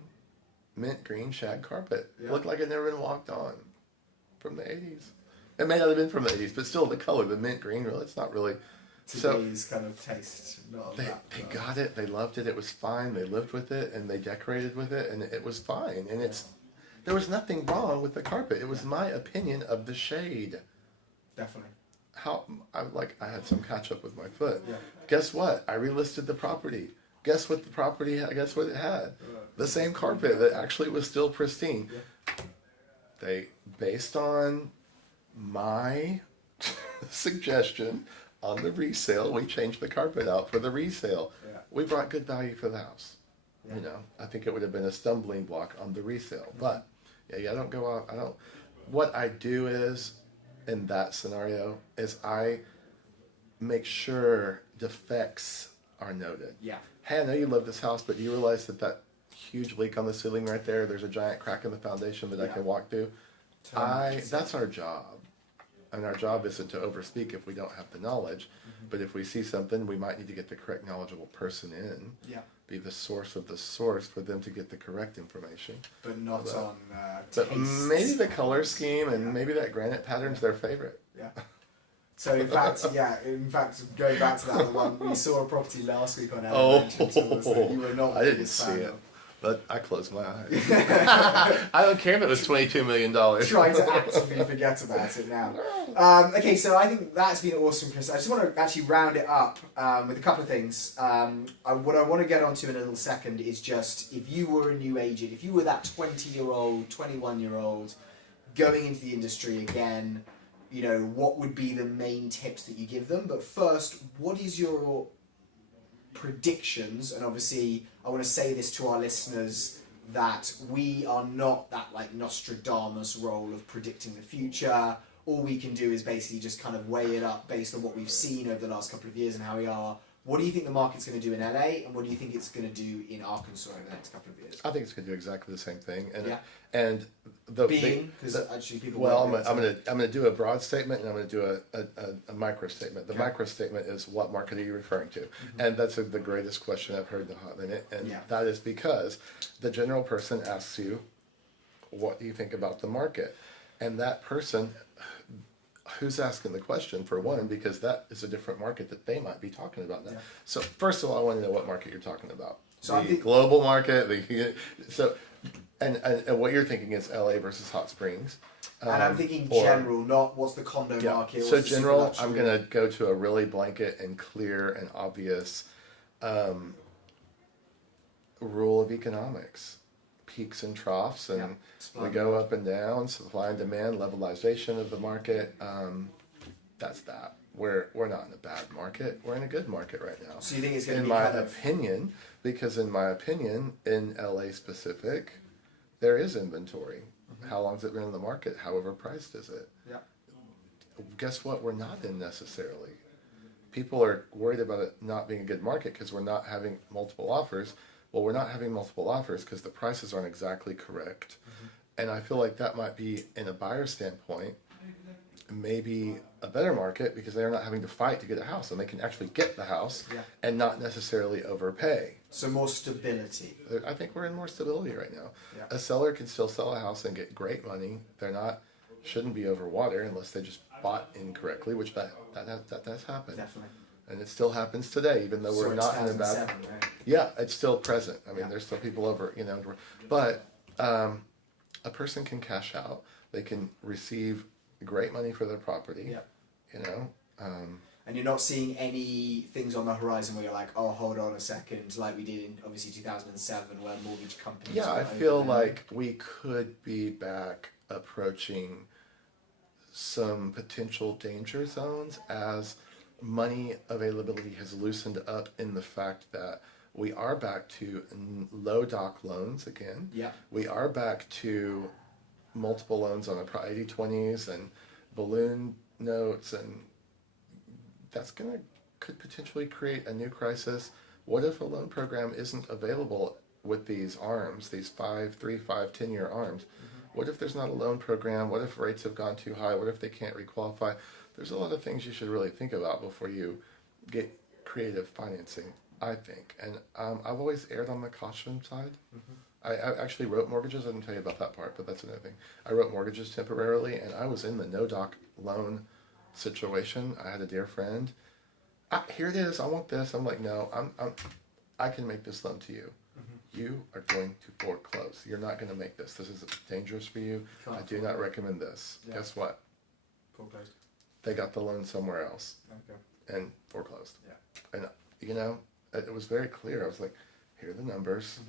mint green shag carpet. Yeah. It looked like it had never been walked on from the 80s. It may not have been from the 80s, but still the color, the mint green, really, it's not really... Today's kind of taste. They got it, they loved it, it was fine, they lived with it, and they decorated with it, and it was fine. And there was nothing wrong with the carpet. It was my opinion of the shade. Definitely. I had some catch up with my foot. Yeah. Guess what? I relisted the property. Guess what guess what it had? The same carpet that actually was still pristine. Yeah. Based on my suggestion on the resale, we changed the carpet out for the resale. Yeah. We brought good value for the house. Yeah. I think it would have been a stumbling block on the resale. But I don't go out. What I do is, in that scenario, is I make sure defects are noted. Yeah. Hey, I know you love this house, but do you realize that huge leak on the ceiling right there, there's a giant crack in the foundation that I can walk through? That's our job. And our job isn't to overspeak if we don't have the knowledge, but if we see something, we might need to get the correct knowledgeable person in. Yeah. Be the source of the source for them to get the correct information. But not on But tastes. maybe the color scheme and maybe that granite pattern's their favorite. Yeah. So in fact, going back to that, the one we saw a property last week on Hutchinson that you were not. I didn't see it, but I closed my eyes. I don't care if it was $22 million. Trying to actively forget about it now. Okay, so I think that's been awesome, Chris. I just want to actually round it up with a couple of things. What I want to get onto in a little second is just if you were a new agent, if you were that 20-year-old, 21-year-old going into the industry again, you know, what would be the main tips that you give them? But first, what is your predictions? And obviously, I want to say this to our listeners that we are not that like Nostradamus role of predicting the future. All we can do is basically just kind of weigh it up based on what we've seen over the last couple of years and how we are. What do you think the market's going to do in LA, and what do you think it's going to do in Arkansas over the next couple of years? I think it's going to do exactly the same thing. And yeah. And the because actually people. Well, I'm going to do a broad statement and I'm going to do a micro statement. The micro statement is, what market are you referring to? And that's the greatest question I've heard in a hot minute, and that is because the general person asks you, "What do you think about the market?" And that person, who's asking the question, for one, because that is a different market that they might be talking about now. So first of all, I want to know what market you're talking about. So the global market. And what you're thinking is LA versus Hot Springs. And I'm thinking general, not what's the condo market. So general, I'm going to go to a really blanket and clear and obvious rule of economics. Peaks and troughs, and we go up and down, supply and demand, levelization of the market. That's that. We're not in a bad market. We're in a good market right now. So you think it's going to be because in my opinion, in LA specific, there is inventory. How long's it been in the market? However priced is it? Yeah. Guess what? We're not in necessarily. People are worried about it not being a good market because we're not having multiple offers. Well, we're not having multiple offers because the prices aren't exactly correct. And I feel like that might be, in a buyer standpoint, maybe a better market because they're not having to fight to get a house, and they can actually get the house and not necessarily overpay. So more stability. I think we're in more stability right now. A seller can still sell a house and get great money. Shouldn't be over water unless they just bought incorrectly, which that does happen. Definitely. And it still happens today, even though we're not in a bad. Right? Yeah, it's still present. I mean, there's still people over, but a person can cash out. They can receive great money for their property. Yeah. And you're not seeing any things on the horizon where you're like, oh, hold on a second, like we did in obviously 2007, where mortgage companies. Yeah, I feel like we could be back approaching some potential danger zones as money availability has loosened up, in the fact that we are back to low doc loans again. Yeah. We are back to multiple loans on the 80/20s and balloon notes, and that's could potentially create a new crisis. What if a loan program isn't available with these ARMs, these 10-year ARMs? What if there's not a loan program? What if rates have gone too high? What if they can't requalify? There's a lot of things you should really think about before you get creative financing, I think. And I've always erred on the caution side. I actually wrote mortgages. I didn't tell you about that part, but that's another thing. I wrote mortgages temporarily, and I was in the no-doc loan situation. I had a dear friend. Here it is. I want this. I'm like, no, I can make this loan to you. You are going to foreclose. You're not going to make this. This is dangerous for you. I do not recommend this. Yeah. Guess what? Foreclosed. They got the loan somewhere else. Okay. And foreclosed. Yeah. And, it was very clear. I was like, here are the numbers.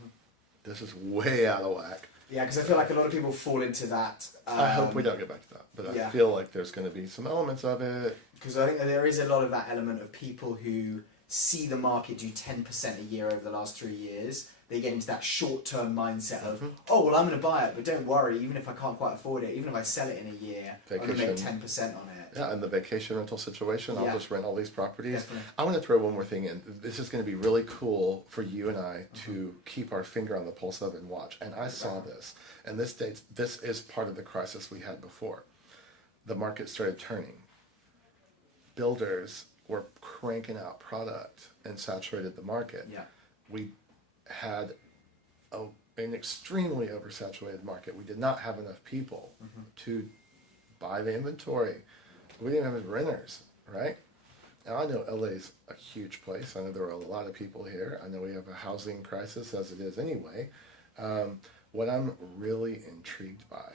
This is way out of whack. Yeah, because I feel like a lot of people fall into that. I hope we don't get back to that. But I feel like there's going to be some elements of it. Because I think there is a lot of that element of people who see the market do 10% a year over the last 3 years. They get into that short-term mindset of, oh, well, I'm going to buy it, but don't worry, even if I can't quite afford it, even if I sell it in a year, I'm going to make 10% on it. Yeah, and the vacation rental situation, I'll just rent all these properties. Definitely. I want to throw one more thing in. This is going to be really cool for you and I to keep our finger on the pulse of and watch. And I saw this, and this is part of the crisis we had before. the market started turning. Builders were cranking out product and saturated the market. Yeah. We had an extremely oversaturated market. We did not have enough people to buy the inventory. We didn't have renters, right? Now I know LA's a huge place. I know there are a lot of people here. I know we have a housing crisis as it is anyway. What I'm really intrigued by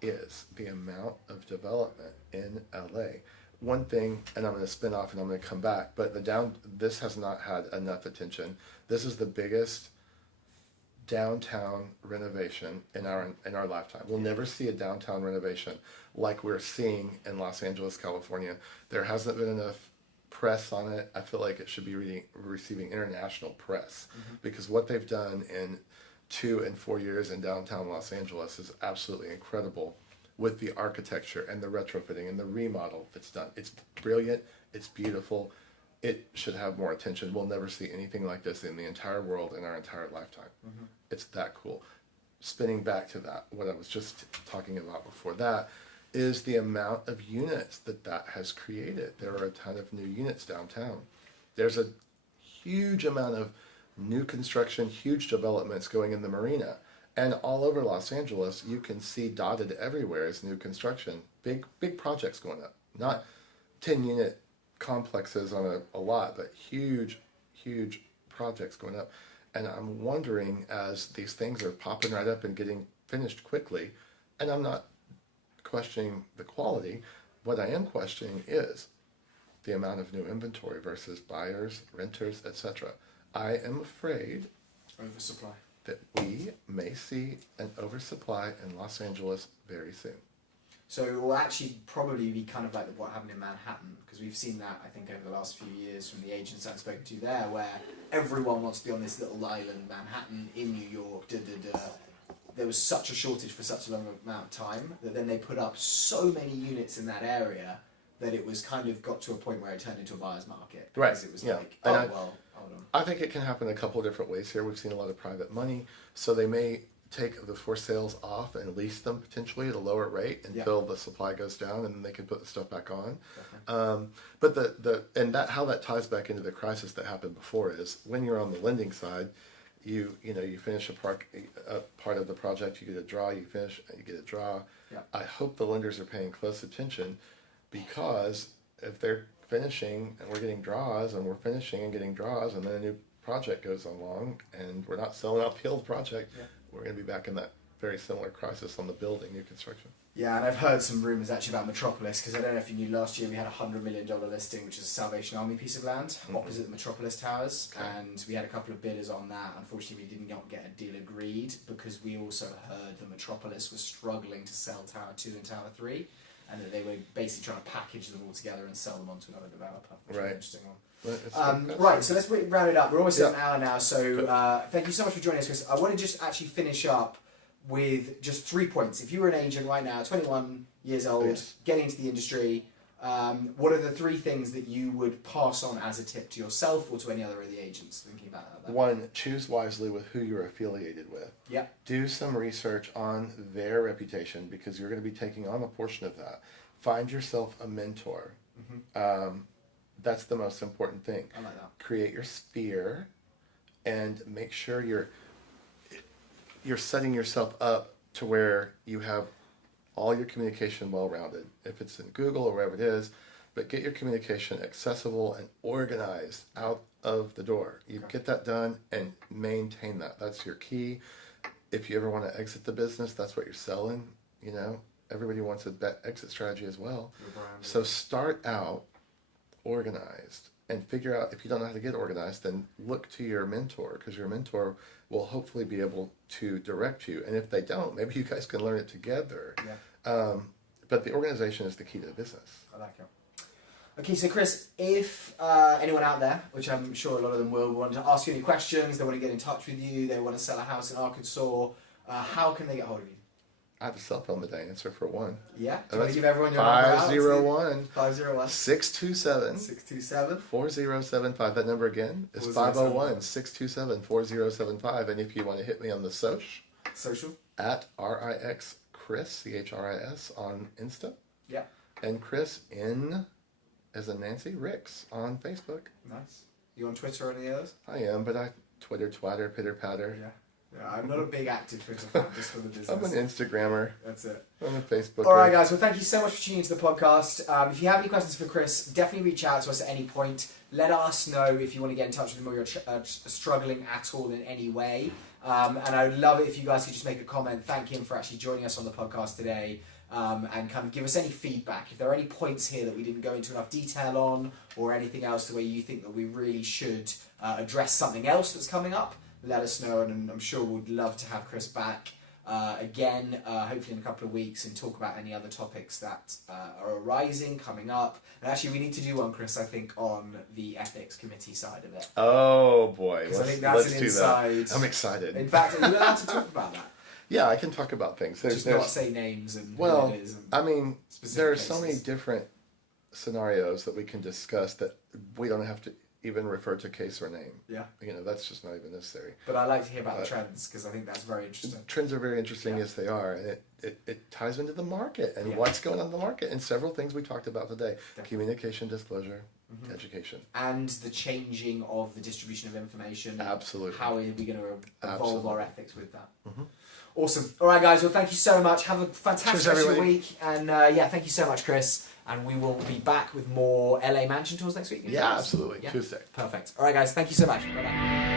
is the amount of development in LA. One thing, and I'm going to spin off and I'm going to come back, but this has not had enough attention. This is the biggest downtown renovation in our lifetime. We'll never see a downtown renovation like we're seeing in Los Angeles, California. There hasn't been enough press on it. I feel like it should be receiving international press because what they've done in 2 and 4 years in downtown Los Angeles is absolutely incredible with the architecture and the retrofitting and the remodel that's done. It's brilliant. It's beautiful. It should have more attention. We'll never see anything like this in the entire world in our entire lifetime. It's that cool. Spinning back to that, what I was just talking about before that is the amount of units that has created. There are a ton of new units downtown. There's a huge amount of new construction, huge developments going in the marina. And all over Los Angeles, you can see dotted everywhere is new construction. Big projects going up. Not 10-unit complexes on a lot, but huge projects going up. And I'm wondering, as these things are popping right up and getting finished quickly, and I'm not questioning the quality, what I am questioning is the amount of new inventory versus buyers, renters, etc. I am afraid Oversupply. that we may see an oversupply in Los Angeles very soon. So it will actually probably be kind of like what happened in Manhattan, because we've seen that, I think, over the last few years from the agents I've spoken to there, where everyone wants to be on this little island, Manhattan, in New York, There was such a shortage for such a long amount of time that then they put up so many units in that area that it was kind of got to a point where it turned into a buyer's market. Right. Because it was like, And hold on. I think it can happen a couple of different ways here. We've seen a lot of private money, so they may take the for sales off and lease them potentially at a lower rate until the supply goes down, and then they can put the stuff back on. But how that ties back into the crisis that happened before is when you're on the lending side, you finish a part of the project, you get a draw, you finish, you get a draw. Yeah. I hope the lenders are paying close attention, because if they're finishing and we're getting draws and we're finishing and getting draws and then a new project goes along and we're not selling out the old project, we're going to be back in that very similar crisis on the building, new construction. Yeah, and I've heard some rumours actually about Metropolis, because I don't know if you knew, last year we had a $100 million listing, which is a Salvation Army piece of land opposite the Metropolis Towers, and we had a couple of bidders on that. Unfortunately, we did not get a deal agreed, because we also heard the Metropolis was struggling to sell Tower 2 and Tower 3, and that they were basically trying to package them all together and sell them on to another developer, which is an interesting one. Right, so let's round it up. We're almost at an hour now, so thank you so much for joining us, Chris. I want to just actually finish up with just 3 points. If you were an agent right now, 21 years old, getting into the industry, what are the 3 things that you would pass on as a tip to yourself or to any other of the agents thinking about that? 1, choose wisely with who you're affiliated with. Yeah. Do some research on their reputation, because you're going to be taking on a portion of that. Find yourself a mentor. That's the most important thing. I like that. Create your sphere and make sure you're setting yourself up to where you have all your communication well-rounded. If it's in Google or wherever it is, but get your communication accessible and organized out of the door. You get that done and maintain that. That's your key. If you ever want to exit the business, that's what you're selling. Everybody wants a exit strategy as well. So start out organized and figure out, if you don't know how to get organized, then look to your mentor, because your mentor will hopefully be able to direct you. And if they don't, maybe you guys can learn it together. But the organization is the key to the business. I like it. Okay, so Chris, if anyone out there, which I'm sure a lot of them will, want to ask you any questions, they want to get in touch with you, they want to sell a house in Arkansas, how can they get hold of you? I have a cell phone that I answer for one. Yeah. Do you want to give everyone your number out? 501 501 627 627 4075. That number again is 501 627 4075. And if you want to hit me on the social, at RIX Chris, CHRIS on Insta. Yeah. And Chris N as in Nancy Ricks on Facebook. Nice. You on Twitter or any of those? I am, but I Twitter, twatter, pitter patter. Yeah. Yeah, I'm not a big active Twitter fan, just for the business. I'm an Instagrammer. That's it. I'm a Facebooker. All right, guys. Well, thank you so much for tuning into the podcast. If you have any questions for Chris, definitely reach out to us at any point. Let us know if you want to get in touch with him or you're struggling at all in any way. And I would love it if you guys could just make a comment, thank him for actually joining us on the podcast today, and kind of give us any feedback. If there are any points here that we didn't go into enough detail on, or anything else the way you think that we really should address something else that's coming up, let us know, and I'm sure we'd love to have Chris back again, hopefully in a couple of weeks, and talk about any other topics that are arising, coming up. And actually, we need to do one, Chris, I think, on the ethics committee side of it. Oh boy, Because I think that's an inside. I'm excited. In fact, are you allowed to talk about that? Yeah, I can talk about things. Just not say names and who well, it is. And I mean, there are so many cases. different scenarios that we can discuss that we don't have to even refer to case or name. Yeah. You know, that's just not even necessary. But I like to hear about the trends, because I think that's very interesting. Trends are very interesting, Yeah. yes they are, and it ties into the market and Yeah. what's going on in the market, and several things we talked about today. Definitely. Communication, disclosure, education. And the changing of the distribution of information. And Absolutely. how are we going to evolve our ethics with that? Mhm. Awesome. All right, guys. Well, thank you so much. Have a fantastic Cheers, rest of your everybody. week. And yeah, thank you so much, Chris. And we will be back with more LA Mansion tours next week. Yeah, absolutely. Yeah. Tuesday. Perfect. All right, guys. Thank you so much. Bye-bye.